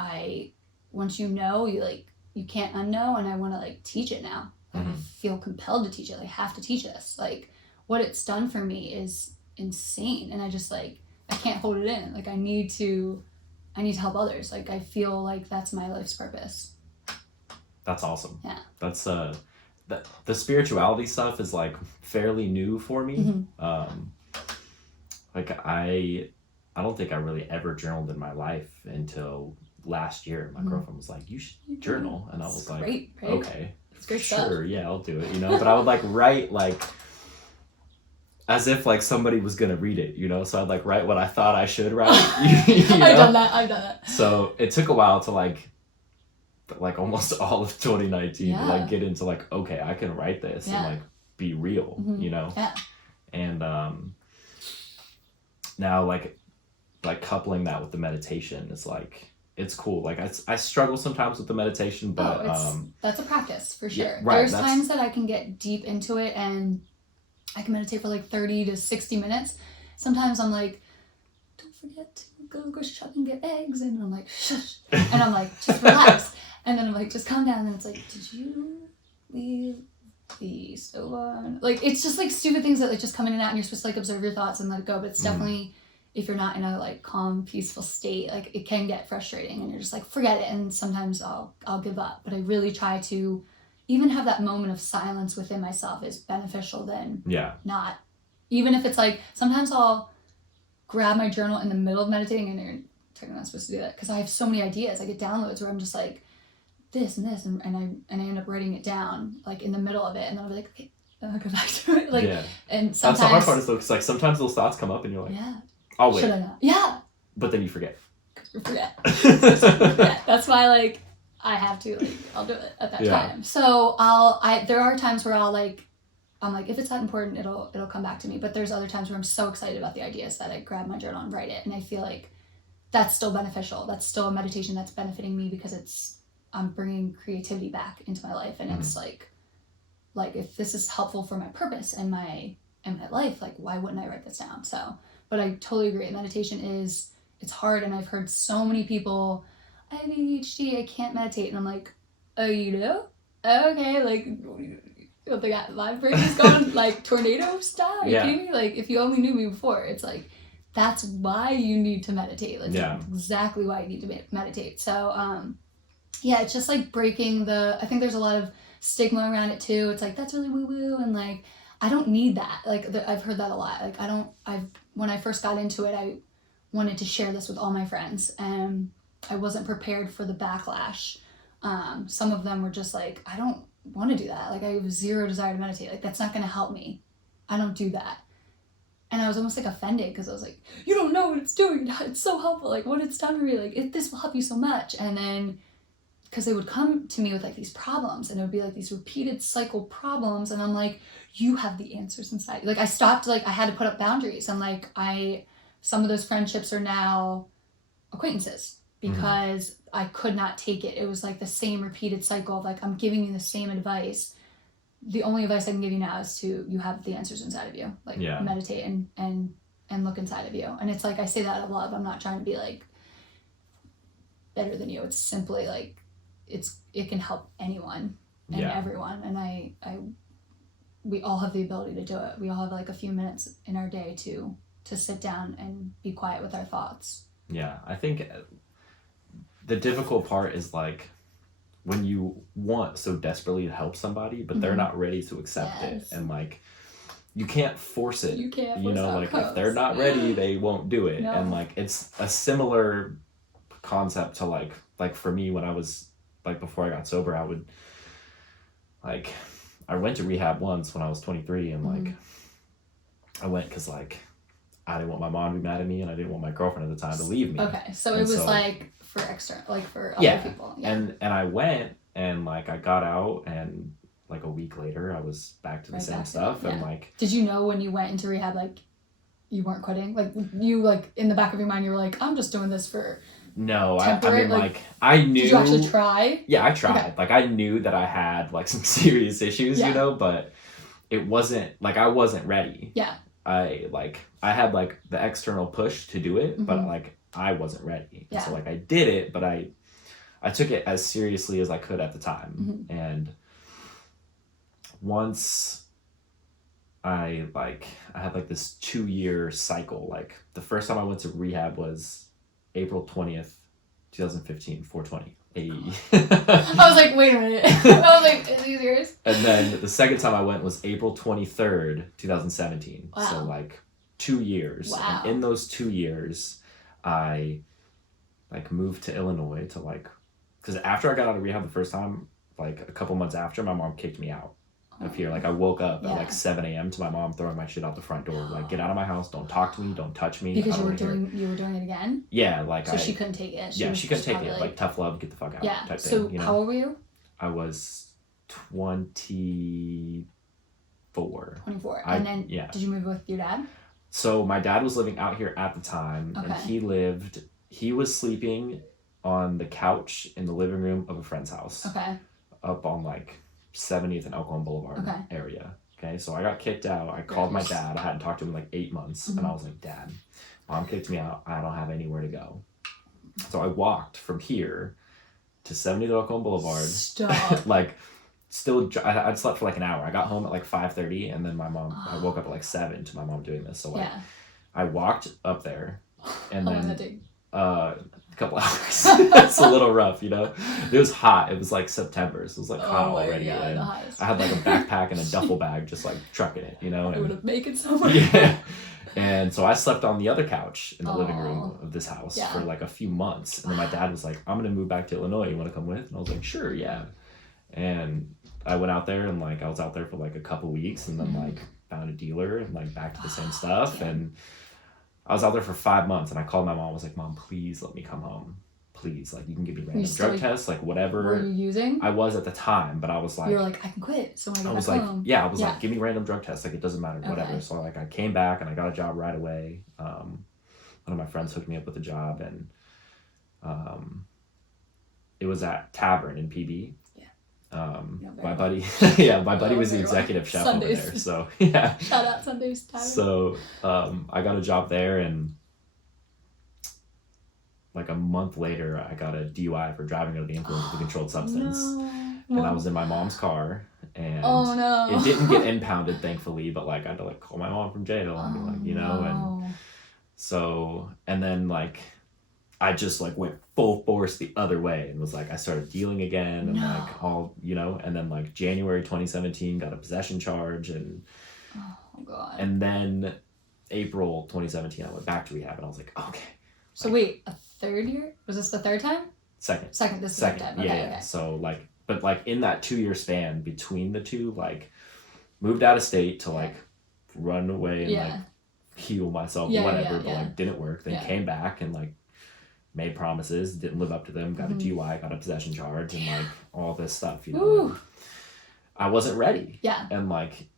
once you know, you can't unknow, and I want to like teach it now. Like, I feel compelled to teach it. Like, I have to teach this. Like, what it's done for me is insane. And I just like, I can't hold it in. Like, I need to help others. Like, I feel like that's my life's purpose. That's awesome. Yeah. That's the spirituality stuff is like fairly new for me. Like, I don't think I really ever journaled in my life until last year. My girlfriend was like, you should journal. And I was like, great, right? Okay, it's great sure, stuff. Yeah, I'll do it, you know. But I would like write like as if like somebody was gonna read it, you know. So I'd like write what I thought I should write. You know? I've done that. So it took a while to like almost all of 2019 to like get into like, okay, I can write this and like be real, you know. And now like coupling that with the meditation is like, it's cool. Like I struggle sometimes with the meditation, but that's a practice for sure. Yeah, right, There's times that I can get deep into it and I can meditate for like 30 to 60 minutes. Sometimes I'm like, don't forget to go to the grocery shop and get eggs. And I'm like, shush. And I'm like, just relax. And then I'm like, just calm down. And it's like, did you leave the stove on? Like, it's just like stupid things that like just come in and out and you're supposed to like observe your thoughts and let it go. But it's definitely, if you're not in a like calm, peaceful state, like it can get frustrating and you're just like, forget it. And sometimes I'll give up. But I really try to even have that moment of silence within myself is beneficial than not. Even if it's like, sometimes I'll grab my journal in the middle of meditating, and you're technically not supposed to do that because I have so many ideas. I get downloads where I'm just like, this and this, and I end up writing it down like in the middle of it, and then I'll be like, okay, then I'll go back to it. Like, and sometimes that's the hard part is though, because like sometimes those thoughts come up and you're like, I'll wait. Should I not? Yeah. But then you forget. Forget. That's why like I have to like I'll do it at that time. So there are times where I'm like, if it's that important, it'll come back to me. But there's other times where I'm so excited about the ideas that I grab my journal and write it, and I feel like that's still beneficial. That's still a meditation that's benefiting me because I'm bringing creativity back into my life, and it's like if this is helpful for my purpose and my life, like why wouldn't I write this down? So, but I totally agree. Meditation it's hard, and I've heard so many people, I have ADHD, I can't meditate, and I'm like, oh, you do? Okay, like, they got my brain is going like tornado style. Are you kidding me? Like, if you only knew me before, it's like, that's why you need to meditate. Like, that's exactly why you need to meditate. So, it's just like breaking I think there's a lot of stigma around it too. It's like, that's really woo-woo, and like, I don't need that. Like, I've heard that a lot. Like, when I first got into it, I wanted to share this with all my friends, and I wasn't prepared for the backlash. Some of them were just like, I don't want to do that. Like, I have zero desire to meditate. Like, that's not going to help me. I don't do that. And I was almost like offended because I was like, you don't know what it's doing. It's so helpful. Like, what it's done for me. Like, this will help you so much. And then, because they would come to me with like these problems, and it would be like these repeated cycle problems. And I'm like, you have the answers inside. Like, I stopped, like, I had to put up boundaries. And like, some of those friendships are now acquaintances because I could not take it. It was like the same repeated cycle of like, I'm giving you the same advice. The only advice I can give you now is you have the answers inside of you. Like, meditate and look inside of you. And it's like, I say that out of love. I'm not trying to be like better than you. It's simply like, it can help anyone and everyone. And we all have the ability to do it. We all have like a few minutes in our day to sit down and be quiet with our thoughts. Yeah, I think the difficult part is like when you want so desperately to help somebody, but they're not ready to accept it. And like, you can't force it. You can't force like if they're not ready, they won't do it. No. And like, it's a similar concept to like for me when I was like, before I got sober, I would like, I went to rehab once when I was 23, and like, I went because like, I didn't want my mom to be mad at me, and I didn't want my girlfriend at the time to leave me. Okay, so it was like for for other people. Yeah. And I went, and like I got out, and like a week later I was back to the same stuff. And like, did you know when you went into rehab, like you weren't quitting? Like you, like in the back of your mind, you were like, I'm just doing this for No, I mean, like, I knew... Did you actually try? Yeah, I tried. Okay. Like, I knew that I had, like, some serious issues, you know, but it wasn't, like, I wasn't ready. Yeah. I had, like, the external push to do it, but, like, I wasn't ready. Yeah. So, like, I did it, but I took it as seriously as I could at the time. And once I had, like, this 2-year cycle. Like, the first time I went to rehab was April 20th, 2015, 420. Hey. I was like, wait a minute. I was like, is these yours? And then the second time I went was April 23rd, 2017. Wow. So like 2 years. Wow. And in those 2 years, I like moved to Illinois to like, because after I got out of rehab the first time, like a couple months after, my mom kicked me out of here. Like I woke up at like 7 a.m. to my mom throwing my shit out the front door. Like, get out of my house, don't talk to me, don't touch me. Because you were doing it again? Yeah, like so she couldn't take it. She couldn't take it. Like tough love, get the fuck out. Yeah. Type so thing, you know? How old were you? I was 24. And then did you move with your dad? So my dad was living out here at the time, and he was sleeping on the couch in the living room of a friend's house. Okay. Up on like 70th and Elkhorn Boulevard area. Okay, so I got kicked out. I called my dad. I hadn't talked to him in like 8 months, and I was like, Dad, Mom kicked me out. I don't have anywhere to go. So I walked from here to 70th Elkhorn Boulevard. Stop. Like, still, I'd slept for like an hour. I got home at like 5:30, and then I woke up at like 7 to my mom doing this. So like, I walked up there, and then a couple hours. It's a little rough, you know. It was hot. It was like September, so it was like hot already. And I had like a backpack and a duffel bag, just like trucking it, you know. I would have made it so much. Yeah. And so I slept on the other couch in the living room of this house for like a few months. And then my dad was like, I'm going to move back to Illinois. You want to come with? And I was like, sure, yeah. And I went out there, and like I was out there for like a couple weeks, and then like found a dealer and like back to the same stuff. And I was out there for 5 months, and I called my mom. I was like, Mom, please let me come home. Please, like, you can give me random drug tests, like whatever. Were you using? I was at the time, but I was like, you were like, I can quit. So when I was like, home. I was like, give me random drug tests, like it doesn't matter, whatever. So like I came back and I got a job right away. One of my friends hooked me up with a job, and it was at Tavern in PB. My buddy was the executive chef Sundays. Over there. So yeah. Shout out Sundays Tavern. So I got a job there, and like a month later, I got a DUI for driving under the influence of a controlled substance. And I was in my mom's car, and it didn't get impounded, thankfully, but like I had to like call my mom from jail and be like, you know, and so, and then like I just like went full force the other way, and was like, I started dealing again, and like all, you know, and then like January 2017 got a possession charge, and and then April 2017 I went back to rehab, and I was like, okay. So wait, a third year? Was this the third time? Second. This is the third time. Okay. So like, but like in that 2-year span between the two, like moved out of state to like run away and like heal myself, whatever, but like didn't work. Then came back and like made promises, didn't live up to them, got a DUI, got a possession charge, and like all this stuff, you know. I wasn't ready. Yeah. And like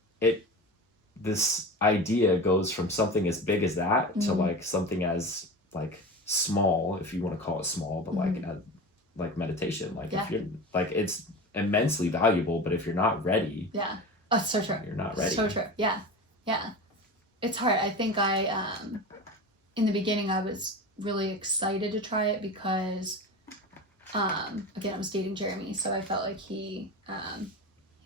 this idea goes from something as big as that to like something as like small, if you want to call it small, but like meditation, like if you're like, it's immensely valuable, but if you're not ready, so true, you're not ready. So true. Yeah It's hard. I think I in the beginning I was really excited to try it because again, I was dating Jeremy, so I felt like he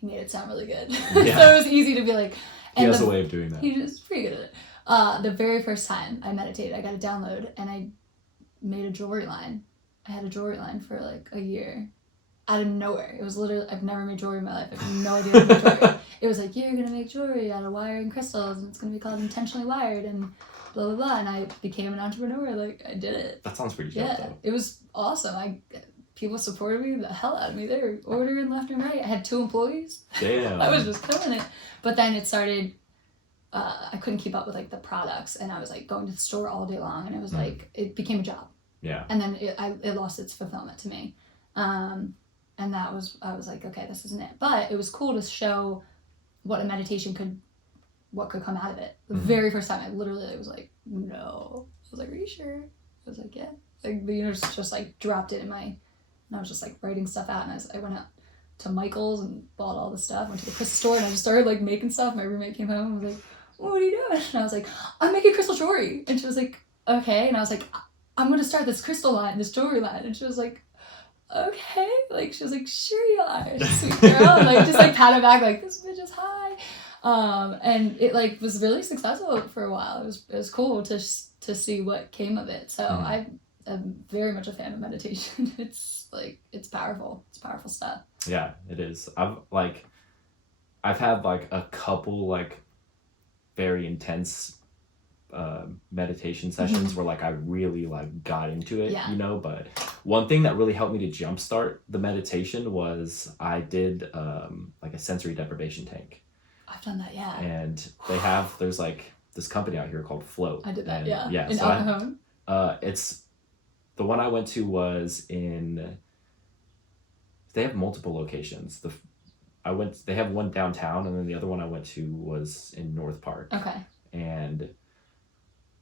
made it sound really good. So it was easy to be like, he has a way of doing that. He was pretty good at it. The very first time I meditated, I got a download, and I made a jewelry line. I had a jewelry line for like a year out of nowhere. It was literally, I've never made jewelry in my life. I have no idea what to make jewelry. It was like, you're going to make jewelry out of wire and crystals, and it's going to be called Intentionally Wired, and blah, blah, blah. And I became an entrepreneur. Like, I did it. That sounds pretty dope, though. It was awesome. People supported me the hell out of me. They were ordering left and right. I had 2 employees. Damn. I was just killing it. But then it started... I couldn't keep up with like the products, and I was like going to the store all day long, and it was like, it became a job. Yeah. And then it lost its fulfillment to me. And I was like, okay, this isn't it. But it was cool to show what a meditation what could come out of it. The very first time I literally was like, no. I was like, are you sure? I was like, yeah. Like the universe just like dropped it in and I was just like writing stuff out, and I went out to Michael's and bought all the stuff, went to the crystal store, and I just started like making stuff. My roommate came home and was like, what are you doing? And I was like, I'm making crystal jewelry. And she was like, okay. And I was like, I'm going to start this crystal line, this jewelry line. And she was like, okay. Like, she was like, sure you are. Sweet girl. And like, just like pat her back, like, this bitch is high. And it like was really successful for a while. It was cool to see what came of it. So I'm very much a fan of meditation. It's powerful. It's powerful stuff. Yeah, it is. I've had like a couple like very intense meditation sessions where like I really like got into it, Yeah. you know. But one thing that really helped me to jumpstart the meditation was I did like a sensory deprivation tank. I've done that, yeah. And there's like this company out here called Float. I did that, yeah. Yeah. In So El Cajon? It's the one I went to was they have multiple locations. They have one downtown, and then the other one I went to was in North Park. Okay. And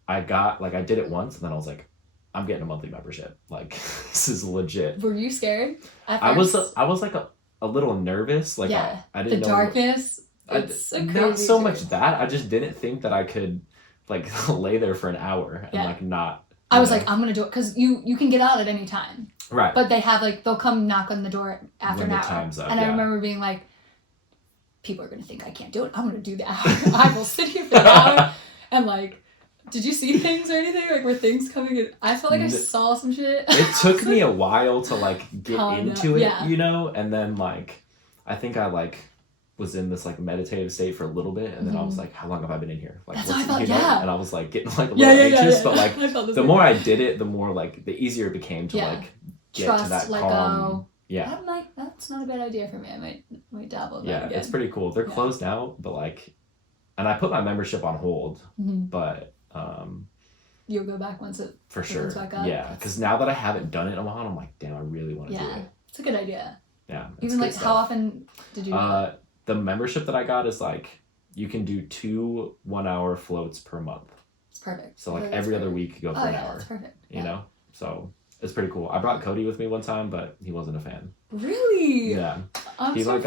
I did it once, and then I was like, I'm getting a monthly membership. Like, this is legit. Were you scared at first? first? I was like a little nervous. Like, yeah. I didn't know. The darkness. It's a crazy not so experience. much that. I just didn't think that I could like lay there for an hour and like not. I was like, I'm gonna do it because you can get out at any time. Right. But they have like they'll come knock on the door after when an hour. Time's up, and yeah. I remember being like, people are gonna think I can't do it. I'm gonna do the hour. I will sit here for the hour and like. Did you see things or anything? Like, were things coming in? I felt like I saw some shit. It took me a while to, like, get into it, yeah. you know? And then, like, I think I, like, was in this, like, meditative state for a little bit. And then I was like, how long have I been in here? Like, that's what I thought, And I was, like, getting, like, a little anxious. But, like, the more I did it, the more, like, the easier it became to, like, get trust, to that let calm. Go. Yeah. I'm like, that's not a bad idea for me. I might dabble in that again. Yeah, it's pretty cool. They're closed now, but, like, and I put my membership on hold. But, you'll go back once it for sure back up. Yeah, because now that I haven't done it in a while, I'm like, damn, I really want to do it. It's a good idea. Yeah, even like stuff. How often did you do it? The membership that I got is like you can do 2 1-hour floats per month. It's perfect. So like every other week you go for an hour. That's perfect. You know, so it's pretty cool. I brought Cody with me one time, but he wasn't a fan. Really? Yeah. He he like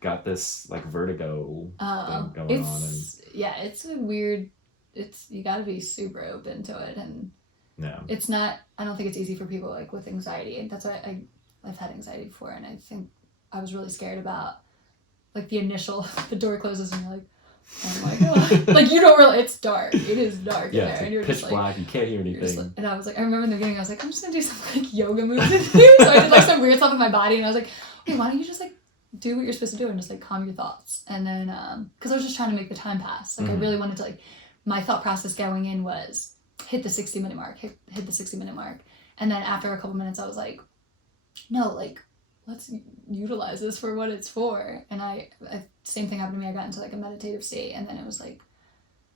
got this like vertigo thing going on, and it's a weird. You got to be super open to it, and it's not. I don't think it's easy for people like with anxiety. That's why I've had anxiety before, and I think I was really scared about like the door closes and you're like, oh my god, like you don't really. It's dark. It is dark in there, and you're pitch just black. You can't hear anything. And I was like, I remember in the beginning, I was like, I'm just gonna do some like yoga moves. So I did like some weird stuff with my body, and I was like, okay, why don't you just like do what you're supposed to do and just like calm your thoughts, and then because I was just trying to make the time pass. Like I really wanted to like. My thought process going in was hit the 60-minute mark, hit the 60-minute mark. And then after a couple minutes, I was like, no, like, let's utilize this for what it's for. And same thing happened to me. I got into like a meditative state, and then it was like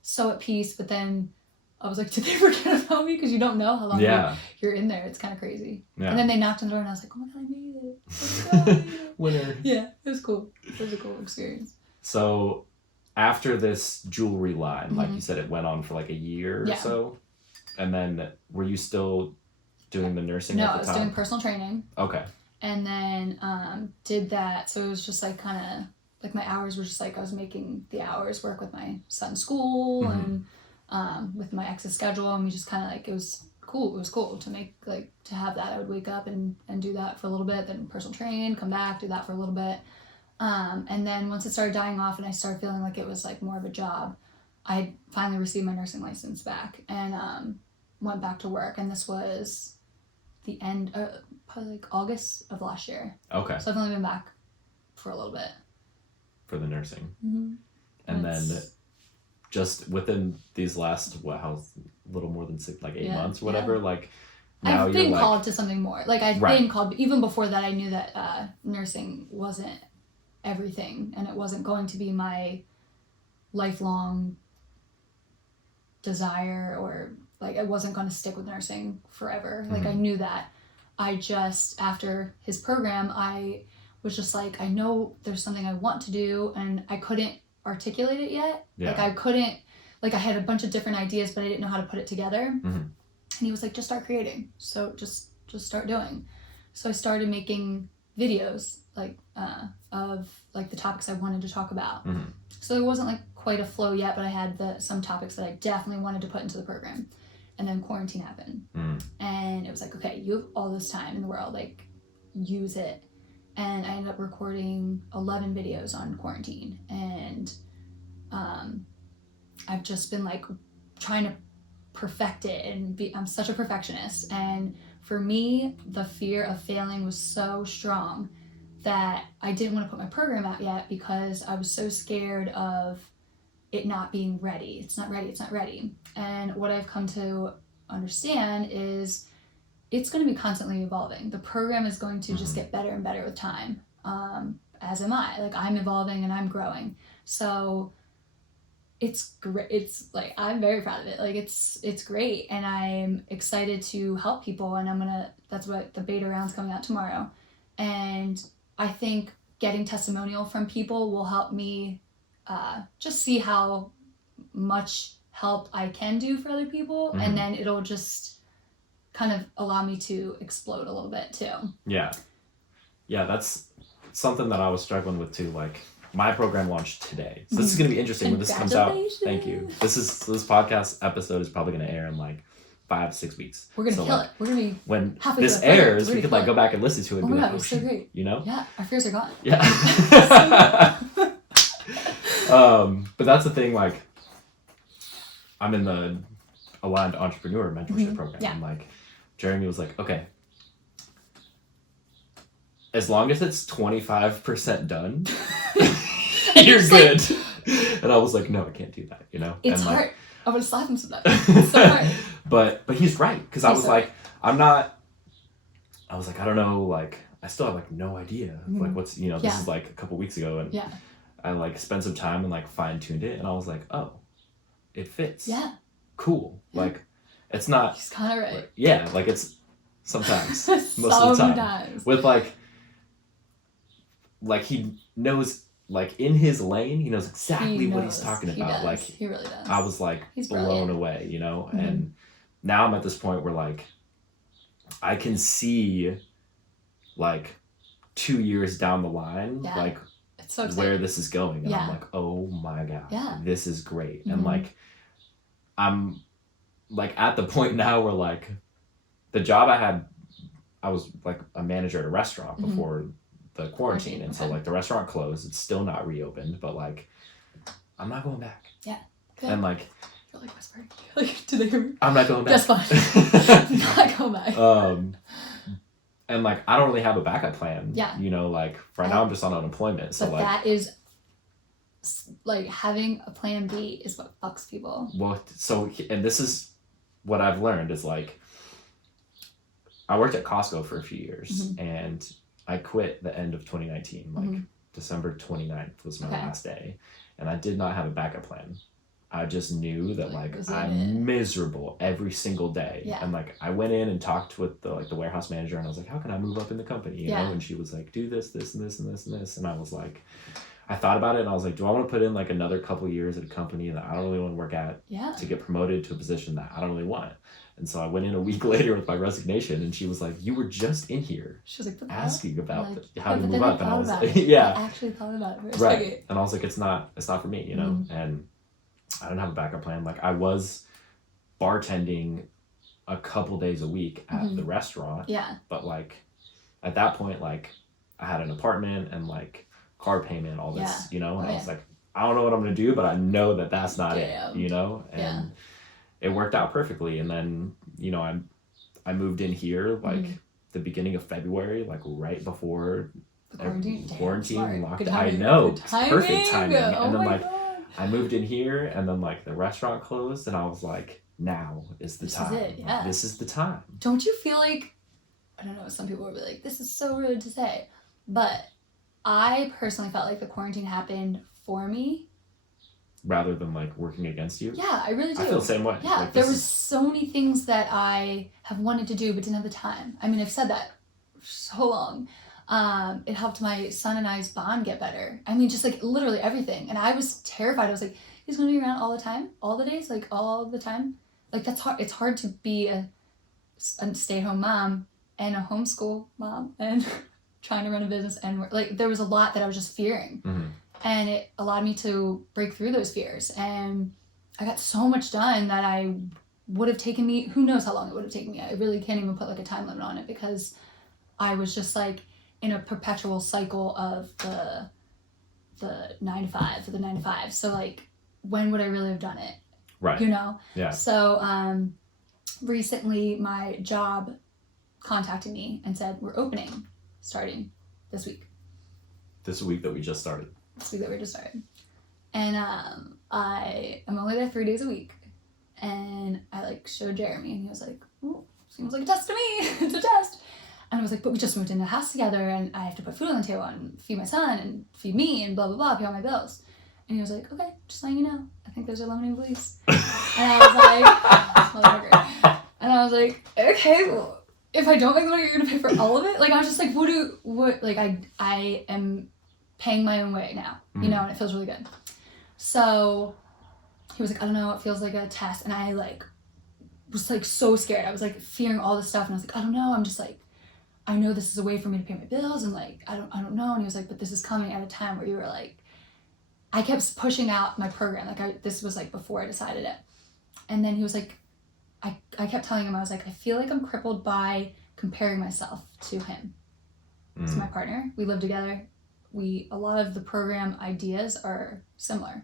so at peace. But then I was like, did they forget about me? Because you don't know how long you're in there. It's kind of crazy. Yeah. And then they knocked on the door, and I was like, oh my god, I made it. Oh my god, winner. Yeah, it was cool. It was a cool experience. So after this jewelry line, like you said, it went on for like a year or so. And then were you still doing the nursing at the time? No, I was doing personal training. Okay. And then did that. So it was just like kind of like my hours were just like I was making the hours work with my son's school and with my ex's schedule. And we just kind of like, it was cool. It was cool to make like to have that. I would wake up and do that for a little bit, then personal train, come back, do that for a little bit. And then once it started dying off and I started feeling like it was like more of a job, I finally received my nursing license back and went back to work. And this was the end, probably like August of last year. Okay. So I've only been back for a little bit. For the nursing. And then just within these last, a little more than 8 months or whatever, like now I've been called to something more. Like I've been called, even before that I knew that nursing wasn't everything and it wasn't going to be my lifelong desire, or like I wasn't going to stick with nursing forever. Like I knew that. I just, after his program, I was just like, I know there's something I want to do and I couldn't articulate it yet. Like I couldn't, like I had a bunch of different ideas but I didn't know how to put it together. And he was like, just start creating. So just start doing. So I started making videos like of like the topics I wanted to talk about. So it wasn't like quite a flow yet, but I had some topics that I definitely wanted to put into the program. And then quarantine happened. And it was like, okay, you have all this time in the world, like use it. And I ended up recording 11 videos on quarantine. And I've just been like trying to perfect it and I'm such a perfectionist. And for me, the fear of failing was so strong that I didn't want to put my program out yet because I was so scared of it not being ready. It's not ready. And what I've come to understand is it's going to be constantly evolving. The program is going to just get better and better with time. As am I. Like, I'm evolving and I'm growing. So it's great. It's like, I'm very proud of it. Like, it's great. And I'm excited to help people. And that's what the beta round's coming out tomorrow. And I think getting testimonial from people will help me just see how much help I can do for other people. And then it'll just kind of allow me to explode a little bit too. Yeah, that's something that I was struggling with too. Like, my program launched today, so this is going to be interesting when this comes out. Thank you. This podcast episode is probably going to air in like 5 to 6 weeks. We're going to kill it. We're going to be when this airs, we could like go back and listen to it and be like, oh, so great. You know? Yeah, our fears are gone. Yeah. But that's the thing, like, I'm in the Aligned Entrepreneur Mentorship Program. Yeah. And like, Jeremy was like, okay, as long as it's 25% done, you're good. Like, and I was like, no, I can't do that, you know? It's and hard. Like, I would have slapped him sometimes. It's so hard. But he's right, because I was like, I don't know, like, I still have like no idea like what's, you know, this is like a couple weeks ago, and I like spent some time and like fine-tuned it, and I was like, oh, it fits. Yeah. Cool. Yeah. Like, it's not. He's kind of right. Like, yeah, like it's sometimes most of the time Sometimes. with like he knows, like, in his lane, he knows exactly what he's talking about. Does. Like, he really does. I was like he's blown brilliant. away, you know, and now I'm at this point where like I can see like 2 years down the line, like it's so where this is going, and I'm like, oh my god, this is great. And like I'm like at the point now where like the job I was like a manager at a restaurant before the quarantine, and so like the restaurant closed, it's still not reopened, but like I'm not going back. Yeah. Good. And like you're like whispering. Like, do they hear me? I'm not going back. That's fine. Not going back. And like I don't really have a backup plan. Yeah. You know, like right now I'm just on unemployment. So but like that is like having a plan B is what fucks people. Well, so, and this is what I've learned is like I worked at Costco for a few years, and I quit the end of 2019, like December 29th was my last day, and I did not have a backup plan. I just knew that like I'm miserable every single day, and like I went in and talked with the warehouse manager, and I was like, how can I move up in the company, you know? And she was like, do this, this, and this, and this, and this, and I was like, I thought about it, and I was like, do I want to put in like another couple years at a company that I don't really want to work at to get promoted to a position that I don't really want? And so I went in a week later with my resignation, and she was like, you were just in here asking about how to move up. And I was like, yeah. I actually thought about it. Right. And I was like, it's not for me, you know? And I didn't have a backup plan. Like I was bartending a couple days a week at the restaurant. Yeah. But like at that point, like I had an apartment and like car payment, all this, you know? And I was like, I don't know what I'm going to do, but I know that that's not it, you know? And it worked out perfectly. And then, you know, I moved in here like the beginning of February, like right before the quarantine locked. I know, perfect timing. Oh, and then like I moved in here, and then like the restaurant closed, and I was like, now is the time. This is it, this is the time. Don't you feel like, I don't know, some people will be like, this is so rude to say, but I personally felt like the quarantine happened for me. Rather than like working against you? Yeah, I really do. I feel the same way. Yeah, like, there was so many things that I have wanted to do but didn't have the time. I mean, I've said that for so long. It helped my son and I's bond get better. I mean, just like literally everything. And I was terrified. I was like, he's going to be around all the time? All the days? Like all the time? Like that's hard. It's hard to be a stay-at-home mom and a homeschool mom and trying to run a business. And like there was a lot that I was just fearing. And it allowed me to break through those fears. And I got so much done that I would have taken me, who knows how long it would have taken me. I really can't even put like a time limit on it because I was just like in a perpetual cycle of the 9 to 5 for the 9 to 5. So like, when would I really have done it? Right. You know? Yeah. So recently my job contacted me and said, we're opening starting this week. This week that we just started. And I am only there 3 days a week. And I like showed Jeremy and he was like, ooh, seems like a test to me. It's a test. And I was like, but we just moved into the house together and I have to put food on the table and feed my son and feed me and blah, blah, blah, pay all my bills. And he was like, okay, just letting you know. I think those are limiting beliefs. And I was like, and I was like, okay, well, if I don't make the money, you're going to pay for all of it? Like, I was just like, like, I am paying my own way now, you know, and it feels really good. So he was like, I don't know, it feels like a test. And I like was like so scared. I was like fearing all this stuff. And I was like, I don't know. I'm just like, I know this is a way for me to pay my bills. And like, I don't know. And he was like, but this is coming at a time where you were like, I kept pushing out my program. Like this was like before I decided it. And then he was like, I kept telling him, I was like, I feel like I'm crippled by comparing myself to him. He's my partner. We live together. A lot of the program ideas are similar.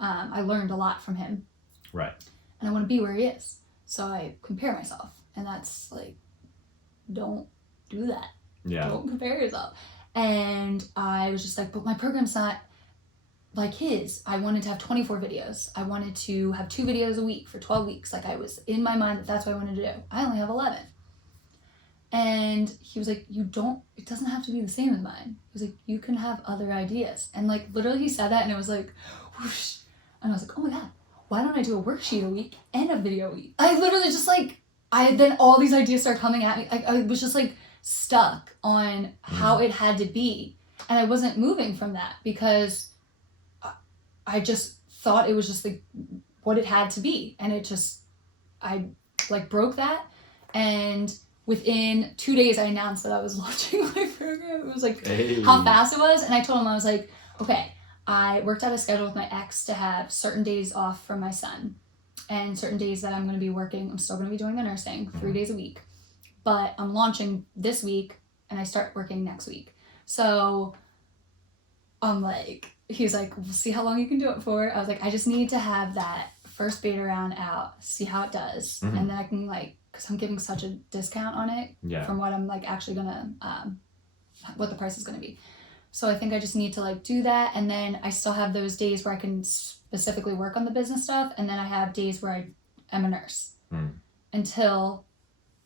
I learned a lot from him. Right. And I want to be where he is. So I compare myself. And that's like, don't do that. Yeah. Don't compare yourself. And I was just like, but my program's not like his. I wanted to have 24 videos. I wanted to have 2 videos a week for 12 weeks. Like I was in my mind that that's what I wanted to do. I only have 11. And he was like, it doesn't have to be the same as mine. He was like, you can have other ideas. And like, literally he said that and it was like, whoosh. And I was like, oh my God, why don't I do a worksheet a week and a video a week? I literally just like, then all these ideas started coming at me. I was just like stuck on how it had to be. And I wasn't moving from that because I just thought it was just like what it had to be. And I like broke that. And within 2 days, I announced that I was launching my program. It was like how fast it was. And I told him, I was like, okay, I worked out a schedule with my ex to have certain days off from my son and certain days that I'm going to be working. I'm still going to be doing the nursing 3 days a week, but I'm launching this week and I start working next week. So I'm like, he's like, we'll see how long you can do it for. I was like, I just need to have that first beta round out, see how it does. And then I can like, because I'm giving such a discount on it from what I'm like actually gonna what the price is gonna be. So I think I just need to like do that, and then I still have those days where I can specifically work on the business stuff, and then I have days where I am a nurse until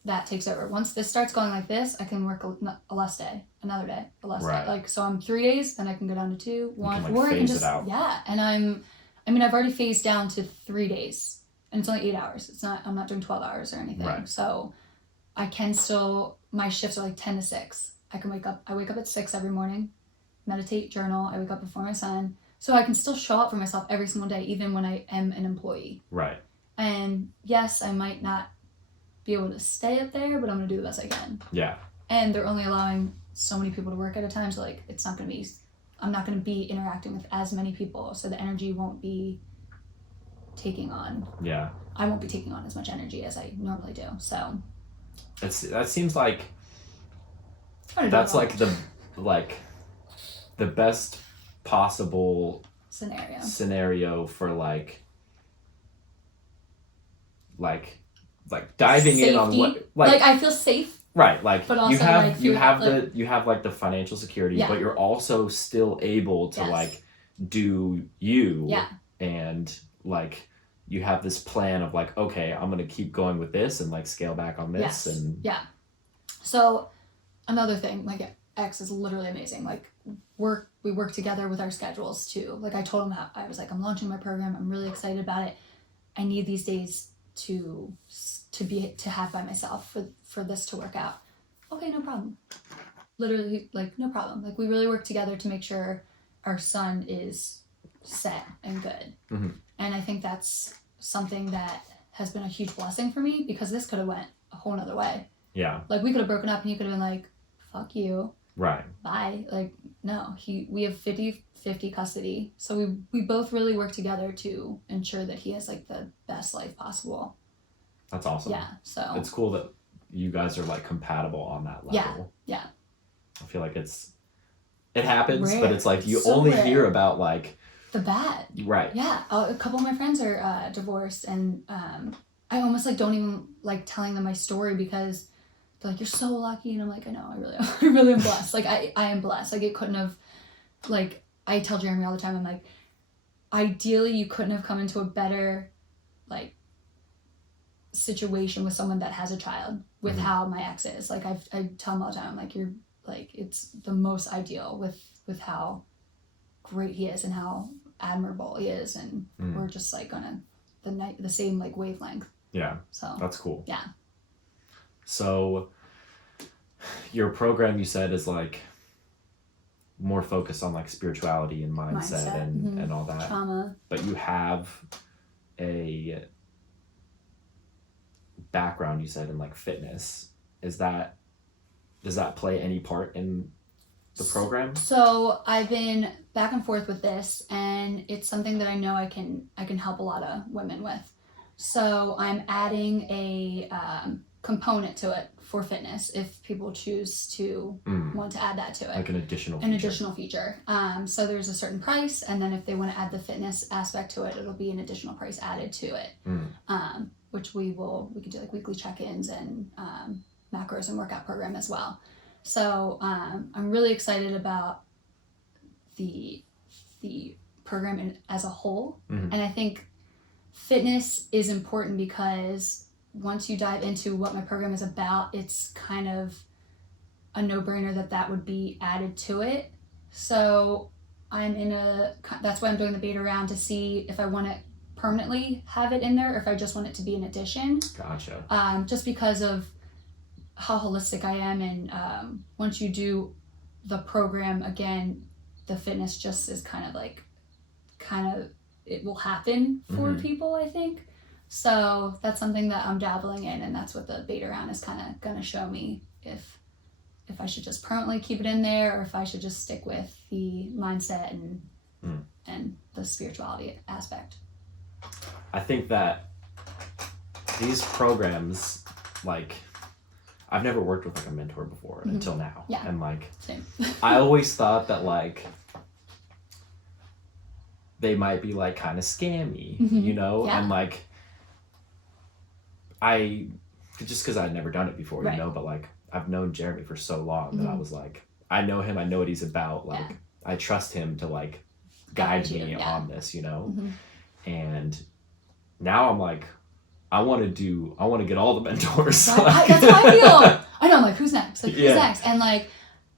that takes over. Once this starts going like this, I can work a less day, another day, a less day. Like so I'm 3 days, then I can go down to 2, 1, or I can just and I've already phased down to 3 days. And it's only 8 hours. I'm not doing 12 hours or anything. Right. So I can still, my shifts are like 10 to 6. I wake up at 6 every morning, meditate, journal. I wake up before my son. So I can still show up for myself every single day, even when I am an employee. Right. And yes, I might not be able to stay up there, but I'm going to do the best I can. Yeah. And they're only allowing so many people to work at a time. So like, I'm not going to be interacting with as many people. So the energy won't be I won't be taking on as much energy as I normally do. So that seems like that's like the best possible scenario for like diving safety. In on what like I feel safe. Right, like but also you have like the financial security, but you're also still able to like do you and like you have this plan of like, okay, I'm gonna keep going with this and like scale back on this and so another thing, like X is literally amazing. Like we work together with our schedules too. Like I told him how I was like, I'm launching my program, I'm really excited about it. I need these days to have by myself for this to work out. Okay, no problem. Literally, like no problem. Like we really work together to make sure our son is set and good. And I think that's something that has been a huge blessing for me because this could have went a whole nother way. Yeah. Like we could have broken up and he could have been like, fuck you. Right. Bye. Like, no, we have 50-50 custody. So we both really work together to ensure that he has like the best life possible. That's awesome. Yeah. So it's cool that you guys are like compatible on that level. Yeah. I feel like it happens, rare. But it's like you so only rare. Hear about like the bad. Right. Yeah. A couple of my friends are divorced and I almost like don't even like telling them my story because they're like, you're so lucky. And I'm like, I know, I really am blessed. Like I am blessed. Like it couldn't have, like I tell Jeremy all the time, I'm like, ideally you couldn't have come into a better like situation with someone that has a child with how my ex is. Like I tell him all the time, like, you're like, it's the most ideal with how great he is and how admirable he is, and we're just like on the same like wavelength. Yeah. So that's cool. Yeah. So your program, you said, is like more focused on like spirituality and mindset. And all that. Trauma. But you have a background, you said, in like fitness. Does that play any part in the program? So I've been back and forth with this, and it's something that I know I can help a lot of women with. So I'm adding a component to it for fitness if people choose to want to add that to it. Like an additional feature. So there's a certain price, and then if they want to add the fitness aspect to it, it'll be an additional price added to it. Which we can do like weekly check-ins and macros and workout program as well. So I'm really excited about the program as a whole. And I think fitness is important because once you dive into what my program is about, it's kind of a no-brainer that would be added to it. So that's why I'm doing the beta round to see if I want to permanently have it in there or if I just want it to be an addition. Gotcha. Just because of how holistic I am, and once you do the program again, the fitness just is kind of it will happen for people, I think. So that's something that I'm dabbling in, and that's what the beta round is kind of going to show me, if I should just permanently keep it in there or if I should just stick with the mindset and the spirituality aspect. I think that these programs, like, I've never worked with like a mentor before until now. Yeah. And like, same. I always thought that like they might be like kind of scammy, you know? Yeah. And like, just because I'd never done it before, you know, but like I've known Jeremy for so long that I was like, I know him, I know what he's about. Like, I trust him to like guide me on this, you know? And now I'm like, I want to get all the mentors. Right. That's how I feel. I know, I'm like, who's next? Like, who's next? And like,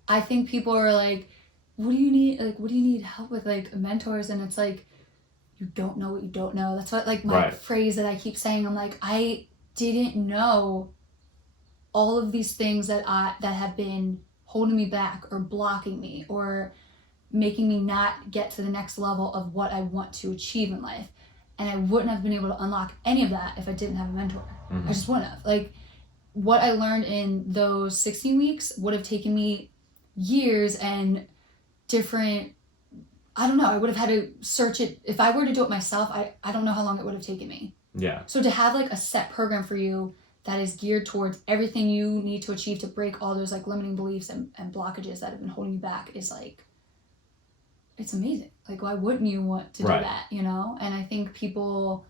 I think people are like, what do you need? Like, what do you need help with? Like, mentors? And it's like, you don't know what you don't know. That's what, like, my phrase that I keep saying. I'm like, I didn't know all of these things that have been holding me back or blocking me or making me not get to the next level of what I want to achieve in life. And I wouldn't have been able to unlock any of that if I didn't have a mentor. I just wouldn't have. Like, what I learned in those 16 weeks would have taken me years and different, I don't know, I would have had to search it. If I were to do it myself, I don't know how long it would have taken me. Yeah. So to have like a set program for you that is geared towards everything you need to achieve to break all those like limiting beliefs and blockages that have been holding you back is like, it's amazing. Like, why wouldn't you want to do that, you know? And I think people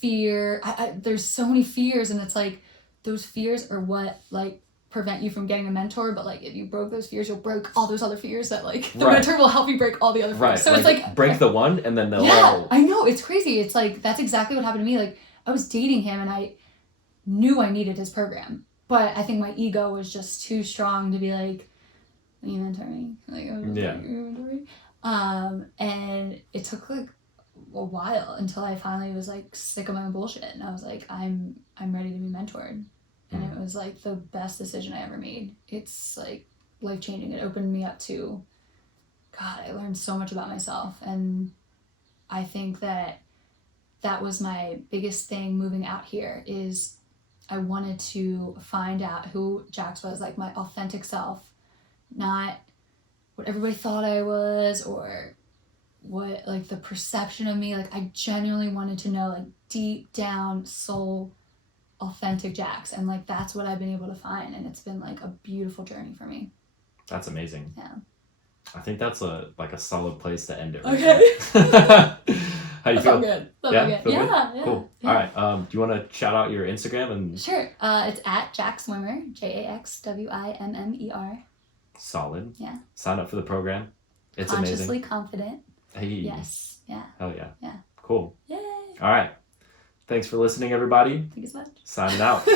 fear, there's so many fears, and it's like, those fears are what like prevent you from getting a mentor, but like if you broke those fears, you'll break all those other fears that like the mentor will help you break all the other fears. So it's like break the one and then they'll I know, it's crazy. It's like, that's exactly what happened to me. Like, I was dating him and I knew I needed his program, but I think my ego was just too strong to be like, are you mentoring? Like, are you mentoring? And it took like a while until I finally was like sick of my own bullshit, and I was like, I'm ready to be mentored. And it was like the best decision I ever made. It's like life-changing. It opened me up to, God, I learned so much about myself, and I think that was my biggest thing moving out here is I wanted to find out who Jax was, like my authentic self, not what everybody thought I was or what like the perception of me. Like, I genuinely wanted to know like deep down soul authentic Jax, and like that's what I've been able to find, and it's been like a beautiful journey for me. That's amazing. Yeah, I think that's a solid place to end it. Okay. How do you feel? Good. Yeah? Good. Yeah. Cool. Yeah. All right. Do you want to shout out your Instagram? And Sure. It's at Jax Wimmer, JaxWimmer. Solid. Yeah. Sign up for the program. It's Consciously amazing. confident. Hey. Yes. Yeah. Hell yeah. Yeah. Cool. Yay. All right. Thanks for listening, everybody. Thank you so much. Signing out.